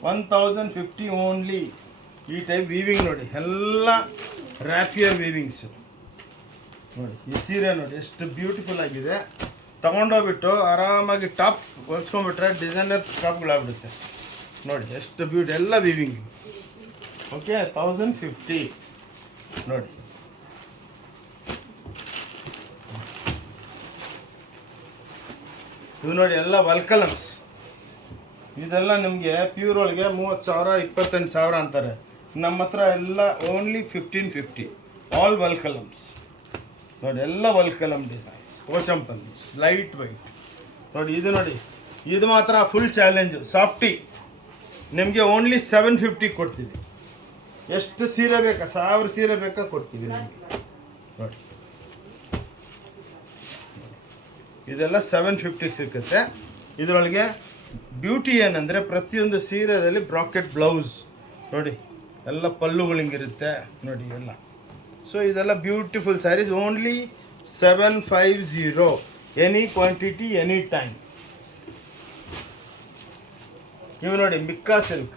1050 ಓನ್ಲಿ. ಈ ಟೈಪ್ ವೀವಿಂಗ್ ನೋಡಿ, ಎಲ್ಲ ರ್ಯಾಪಿಯರ್ ವೀವಿಂಗ್ಸು ನೋಡಿ. ಈ ಸೀರೆ ನೋಡಿ ಎಷ್ಟು ಬ್ಯೂಟಿಫುಲ್ ಆಗಿದೆ. ತೊಗೊಂಡೋಗ್ಬಿಟ್ಟು ಆರಾಮಾಗಿ ಟಾಪ್ ಹೊಲ್ಸ್ಕೊಂಡ್ಬಿಟ್ರೆ ಡಿಸೈನರ್ ಟಾಪ್ಗಳಾಗ್ಬಿಡುತ್ತೆ ನೋಡಿ, ಎಷ್ಟು ಬ್ಯೂಟಿ, ಎಲ್ಲ ವೀವಿಂಗ್. ಓಕೆ, 1050 ನೋಡಿ. ಇವು ನೋಡಿ ಎಲ್ಲ ವಲ್ಕಲಮ್ಸ್. ಇದೆಲ್ಲ ನಿಮಗೆ ಪ್ಯೂರ್ ಒಳಗೆ 30,000 28,000 ಅಂತಾರೆ. ನಮ್ಮ ಹತ್ರ ಎಲ್ಲ ಓನ್ಲಿ 1550. ಆಲ್ ವಲ್ಕಲಮ್ಸ್ ನೋಡಿ, ಎಲ್ಲ ವಲ್ಕಲಮ್ ಡಿಸೈನ್ಸ್, ಪೋಚಂಪಲ್ಲಿ, ಲೈಟ್ ವೈಟ್ ನೋಡಿ. ಇದು ನೋಡಿ, ಇದು ಮಾತ್ರ ಫುಲ್ ಚಾಲೆಂಜು. ಸಾಫ್ಟಿ ನಿಮಗೆ ಓನ್ಲಿ 750 ಕೊಡ್ತೀವಿ. ಎಷ್ಟು ಸೀರೆ ಬೇಕಾ, 1000 ಸೀರೆ ಬೇಕಾ ಕೊಡ್ತೀವಿ ನಿಮಗೆ ನೋಡಿ. ಇದೆಲ್ಲ 750 ಸಿಗುತ್ತೆ. ಇದರೊಳಗೆ ಬ್ಯೂಟಿ ಏನಂದರೆ ಪ್ರತಿಯೊಂದು ಸೀರೆದಲ್ಲಿ ಬ್ರಾಕೆಟ್ ಬ್ಲೌಸ್ ನೋಡಿ, ಎಲ್ಲ ಪಲ್ಲುಗಳು ಹಿಂಗಿರುತ್ತೆ ನೋಡಿ ಎಲ್ಲ. ಸೊ ಇದೆಲ್ಲ beautiful sarees, only 750, any quantity any time. ಇವು ನೋಡಿ ಮಿಕ್ಕಾ ಸಿಲ್ಕ್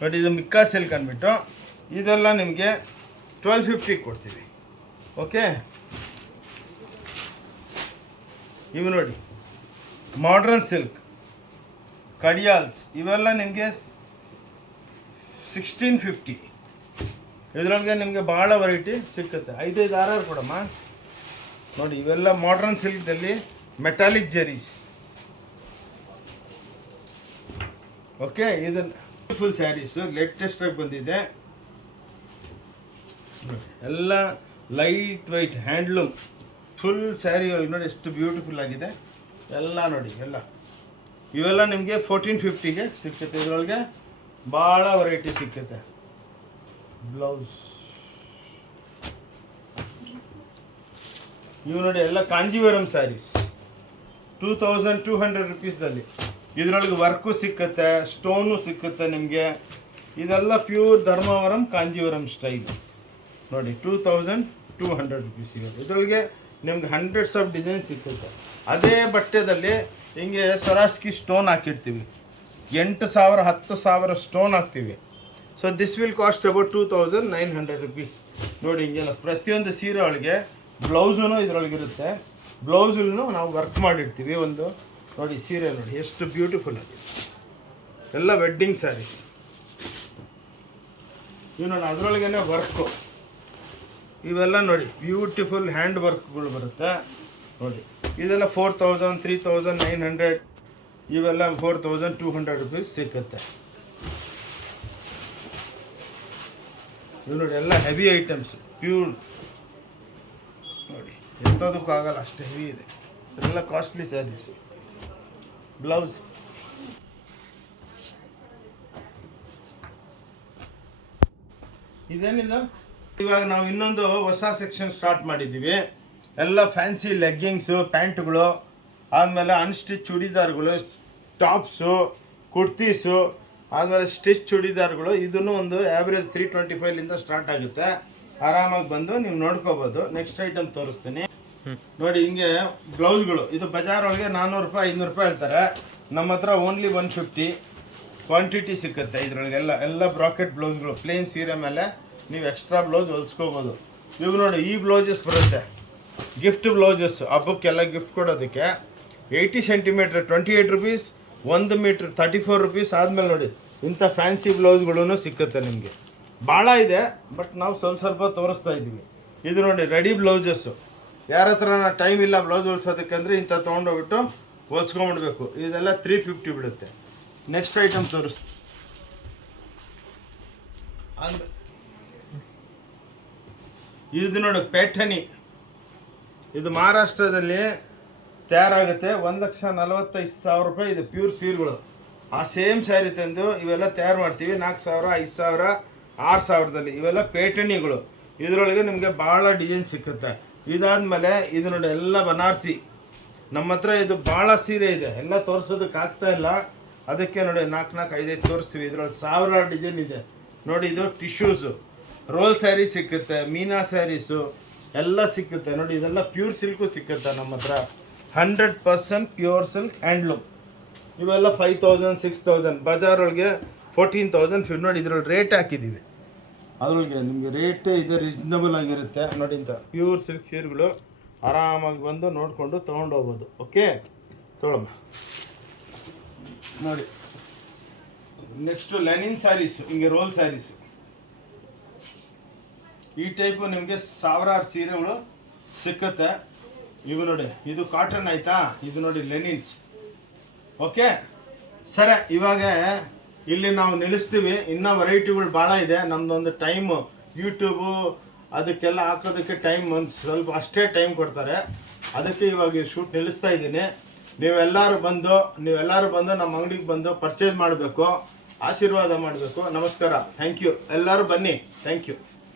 ನೋಡಿ, ಇದು ಮಿಕ್ಕಾ ಸಿಲ್ಕ್ ಅಂದ್ಬಿಟ್ಟು ಇದೆಲ್ಲ ನಿಮಗೆ 1250 ಕೊಡ್ತೀವಿ. ಓಕೆ, ಇವು ನೋಡಿ ಮಾಡ್ರನ್ ಸಿಲ್ಕ್, ಕಡಿಯಾಲ್ಸ್, ಇವೆಲ್ಲ ನಿಮಗೆ 1650. ಇದರೊಳಗೆ ನಿಮಗೆ ಭಾಳ ವೆರೈಟಿ ಸಿಕ್ಕುತ್ತೆ. 5 6 ಕೊಡಮ್ಮ ನೋಡಿ. ಇವೆಲ್ಲ ಮಾಡ್ರನ್ ಸಿಲ್ಕ್ದಲ್ಲಿ ಮೆಟಾಲಿಕ್ ಜರೀಸ್. ಓಕೆ, ಇದನ್ನು ಬ್ಯೂಟಿಫುಲ್ ಸ್ಯಾರೀಸು ಲೇಟೆಸ್ಟಾಗಿ ಬಂದಿದೆ ಎಲ್ಲ light white handloom full sari ನೋಡಿ ಎಷ್ಟು ಬ್ಯೂಟಿಫುಲ್ ಆಗಿದೆ ಎಲ್ಲ ನೋಡಿ. ಎಲ್ಲ ಇವೆಲ್ಲ ನಿಮಗೆ 1450ಗೆ ಸಿಕ್ಕುತ್ತೆ. ಇದರೊಳಗೆ ಭಾಳ ವೆರೈಟಿ ಸಿಕ್ಕುತ್ತೆ. ಬ್ಲೌಸ್ ಇವು ನೋಡಿ ಎಲ್ಲ ಕಾಂಜೀವರಂ ಸ್ಯಾರೀಸ್ 2200 ರುಪೀಸ್ದಲ್ಲಿ. ಇದರೊಳಗೆ ವರ್ಕು ಸಿಕ್ಕುತ್ತೆ, ಸ್ಟೋನು ಸಿಕ್ಕುತ್ತೆ ನಿಮಗೆ. ಇದೆಲ್ಲ ಪ್ಯೂರ್ ಧರ್ಮಾವರಂ ಕಾಂಜೀವರಂ ಸ್ಟೈಲ್ ನೋಡಿ, 2200 ರುಪೀಸ್ ಸಿಗುತ್ತೆ. ಇದರೊಳಗೆ ನಿಮ್ಗೆ ಹಂಡ್ರೆಡ್ಸ್ ಆಫ್ ಡಿಸೈನ್ ಸಿಕ್ಕುತ್ತೆ. ಅದೇ ಬಟ್ಟೆದಲ್ಲಿ ಹಿಂಗೆ ಸ್ವರಾಸ್ಕಿ ಸ್ಟೋನ್ ಹಾಕಿರ್ತೀವಿ, 8,000 10,000 ಸ್ಟೋನ್ ಹಾಕ್ತೀವಿ. So this will cost about 2900 rupees ನೋಡಿ. ಹಿಂಗೆಲ್ಲ ಪ್ರತಿಯೊಂದು ಸೀರೆ ಒಳಗೆ ಬ್ಲೌಸೂ ಇದರೊಳಗಿರುತ್ತೆ. ಬ್ಲೌಸನ್ನು ನಾವು ವರ್ಕ್ ಮಾಡಿರ್ತೀವಿ. ಒಂದು ನೋಡಿ ಸೀರೆ ನೋಡಿ ಎಷ್ಟು ಬ್ಯೂಟಿಫುಲ್ ಆಗಿದೆ, ಎಲ್ಲ ವೆಡ್ಡಿಂಗ್ ಸ್ಯಾರೀಸ್. ಇವು ನೋಡಿ ಅದರೊಳಗೇ ವರ್ಕು, ಇವೆಲ್ಲ ನೋಡಿ ಬ್ಯೂಟಿಫುಲ್ ಹ್ಯಾಂಡ್ ವರ್ಕ್ಗಳು ಬರುತ್ತೆ ನೋಡಿ. ಇದೆಲ್ಲ 4000 3900, ಇವೆಲ್ಲ 4200 ರುಪೀಸ್ ಸಿಕ್ಕುತ್ತೆ. ಇವು ನೋಡಿ ಎಲ್ಲ ಹೆವಿ ಐಟಮ್ಸ್, ಪ್ಯೂರ್ ನೋಡಿ, ಎತ್ತೋದಕ್ಕಾಗಲ್ಲ ಅಷ್ಟು ಹೆವಿ ಇದೆ. ಎಲ್ಲ ಕಾಸ್ಟ್ಲಿ ಸ್ಯಾರೀಸು. ಬ್ಲೌಸ್ ಇದೇನಿದು, ಇವಾಗ ನಾವು ಇನ್ನೊಂದು ಹೊಸ ಸೆಕ್ಷನ್ ಸ್ಟಾರ್ಟ್ ಮಾಡಿದ್ದೀವಿ. ಎಲ್ಲ ಫ್ಯಾನ್ಸಿ ಲೆಗ್ಗಿಂಗ್ಸು, ಪ್ಯಾಂಟ್ಗಳು, ಆದಮೇಲೆ ಅನ್ಸ್ಟಿಚ್ ಚೂಡಿದಾರ್ಗಳು, ಟಾಪ್ಸು, ಕುರ್ತೀಸು, ಆದಮೇಲೆ ಸ್ಟಿಚ್ ಚೂಡಿದಾರ್ಗಳು. ಇದನ್ನು ಒಂದು ಆ್ಯಾವ್ರೇಜ್ 325ಲಿಂದ ಸ್ಟಾರ್ಟ್ ಆಗುತ್ತೆ. ಆರಾಮಾಗಿ ಬಂದು ನೀವು ನೋಡ್ಕೋಬೋದು. ನೆಕ್ಸ್ಟ್ ಐಟಮ್ ತೋರಿಸ್ತೀನಿ ನೋಡಿ. ಹಿಂಗೆ ಬ್ಲೌಸ್ಗಳು, ಇದು ಬಜಾರ್ ಒಳಗೆ 400 ರೂಪಾಯಿ 500 ರೂಪಾಯಿ ಹೇಳ್ತಾರೆ. ನಮ್ಮ ಹತ್ರ ಓನ್ಲಿ 150 ಕ್ವಾಂಟಿಟಿ ಸಿಕ್ಕುತ್ತೆ. ಇದರೊಳಗೆಲ್ಲ ಎಲ್ಲ ಬ್ರಾಕೆಟ್ ಬ್ಲೌಸ್ಗಳು, ಪ್ಲೇನ್ ಸೀರೆ ಮೇಲೆ ನೀವು ಎಕ್ಸ್ಟ್ರಾ ಬ್ಲೌಸ್ ಹೊಲ್ಸ್ಕೋಬೋದು. ಇವು ನೋಡಿ ಈ ಬ್ಲೌಸಸ್ ಬರುತ್ತೆ, ಗಿಫ್ಟ್ ಬ್ಲೌಸಸ್, ಹಬ್ಬಕ್ಕೆಲ್ಲ ಗಿಫ್ಟ್ ಕೊಡೋದಕ್ಕೆ. 80 ಸೆಂಟಿಮೀಟ್ರ್ 28 ರುಪೀಸ್, 1 ಮೀಟ್ರ್ 34 ರುಪೀಸ್. ಆದಮೇಲೆ ನೋಡಿ ಇಂಥ ಫ್ಯಾನ್ಸಿ ಬ್ಲೌಸ್ಗಳೂ ಸಿಕ್ಕುತ್ತೆ ನಿಮಗೆ. ಭಾಳ ಇದೆ, ಬಟ್ ನಾವು ಸ್ವಲ್ಪ ತೋರಿಸ್ತಾ ಇದ್ದೀವಿ. ಇದು ನೋಡಿ ರೆಡಿ ಬ್ಲೌಸಸ್ಸು, ಯಾರ ಹತ್ರ ಟೈಮ್ ಇಲ್ಲ ಬ್ಲೌಸ್ ಹೊಲ್ಸೋದಕ್ಕೆ ಅಂದರೆ ಇಂಥ ತೊಗೊಂಡೋಗ್ಬಿಟ್ಟು ಹೊಲ್ಸ್ಕೊಂಡ್ಬಿಡ್ಬೇಕು. ಇದೆಲ್ಲ 350 ಬಿಡುತ್ತೆ. ನೆಕ್ಸ್ಟ್ ಐಟಮ್ ತೋರಿಸ್. ಇದು ನೋಡಿ ಪೇಠಣಿ, ಇದು ಮಹಾರಾಷ್ಟ್ರದಲ್ಲಿ ತಯಾರಾಗುತ್ತೆ. 1,45,000 ರೂಪಾಯಿ ಇದು ಪ್ಯೂರ್ ಸೀರೆಗಳು. ಆ ಸೇಮ್ ಸ್ಯಾರಿ ತಂದು ಇವೆಲ್ಲ ತಯಾರು ಮಾಡ್ತೀವಿ 4,000, 5,000, 6,000ದಲ್ಲಿ. ಇವೆಲ್ಲ ಪೇಠಣಿಗಳು. ಇದರೊಳಗೆ ನಿಮಗೆ ಭಾಳ ಡಿಸೈನ್ ಸಿಕ್ಕುತ್ತೆ. ಇದಾದಮೇಲೆ ಇದು ನೋಡಿ ಎಲ್ಲ ಬನಾರಸಿ. ನಮ್ಮ ಹತ್ರ ಇದು ಭಾಳ ಸೀರೆ ಇದೆ, ಎಲ್ಲ ತೋರಿಸೋದಕ್ಕೆ ಆಗ್ತಾ ಇಲ್ಲ. ಅದಕ್ಕೆ ನೋಡಿ 4, 5 ತೋರಿಸ್ತೀವಿ. ಇದರೊಳಗೆ 1000 ಡಿಸೈನ್ ಇದೆ ನೋಡಿ. ಇದು ಟಿಶ್ಯೂಸು, ರೋಲ್ ಸ್ಯಾರಿ ಸಿಕ್ಕುತ್ತೆ, ಮೀನಾ ಸ್ಯಾರೀಸು ಎಲ್ಲ ಸಿಕ್ಕುತ್ತೆ ನೋಡಿ. ಇದೆಲ್ಲ ಪ್ಯೂರ್ ಸಿಲ್ಕು ಸಿಕ್ಕುತ್ತೆ ನಮ್ಮ ಹತ್ರ. 100% ಪ್ಯೂರ್ ಸಿಲ್ಕ್ ಹ್ಯಾಂಡ್ಲೂಮ್. ಇವೆಲ್ಲ 5,000, 6,000. ಬಜಾರೊಳಗೆ 14,000 ನೋಡಿ. ಇದ್ರೊಳಗೆ ರೇಟ್ ಹಾಕಿದ್ದೀವಿ, ಅದರೊಳಗೆ ನಿಮಗೆ ರೇಟ್ ಇದು ರೀಸ್ನಬಲ್ ಆಗಿರುತ್ತೆ ನೋಡಿ. ಇಂಥ ಪ್ಯೂರ್ ಸಿಲ್ಕ್ ಸೀರೆಗಳು ಆರಾಮಾಗಿ ಬಂದು ನೋಡಿಕೊಂಡು ತೊಗೊಂಡು ಹೋಗ್ಬೋದು. ಓಕೆ, ತೊಗೊಳಮ್ಮ ನೋಡಿ. ನೆಕ್ಸ್ಟು ಲೆನಿನ್ ಸ್ಯಾರೀಸು, ಹಿಂಗೆ ರೋಲ್ ಸ್ಯಾರೀಸು. ಈ ಟೈಪು ನಿಮಗೆ 1000 ಸೀರೆಗಳು ಸಿಕ್ಕುತ್ತೆ. ಇವು ನೋಡಿ, ಇದು ಕಾಟನ್ ಆಯಿತಾ, ಇದು ನೋಡಿ ಲೆನಿನ್ಸ್. ಓಕೆ ಸರಿ, ಇವಾಗ ಇಲ್ಲಿ ನಾವು ನಿಲ್ಲಿಸ್ತೀವಿ. ಇನ್ನೂ ವೆರೈಟಿಗಳು ಭಾಳ ಇದೆ. ನಮ್ಮದೊಂದು ಟೈಮು ಯೂಟ್ಯೂಬು ಅದಕ್ಕೆಲ್ಲ ಹಾಕೋದಕ್ಕೆ ಟೈಮ್ ಒಂದು ಸ್ವಲ್ಪ ಅಷ್ಟೇ ಟೈಮ್ ಕೊಡ್ತಾರೆ. ಅದಕ್ಕೆ ಇವಾಗ ಶೂಟ್ ನಿಲ್ಲಿಸ್ತಾ ಇದ್ದೀನಿ. ನೀವೆಲ್ಲರೂ ಬಂದು ನಮ್ಮ ಅಂಗಡಿಗೆ ಬಂದು ಪರ್ಚೇಸ್ ಮಾಡಬೇಕು, ಆಶೀರ್ವಾದ ಮಾಡಬೇಕು. ನಮಸ್ಕಾರ, ಥ್ಯಾಂಕ್ ಯು. ಎಲ್ಲರೂ ಬನ್ನಿ, ಥ್ಯಾಂಕ್ ಯು.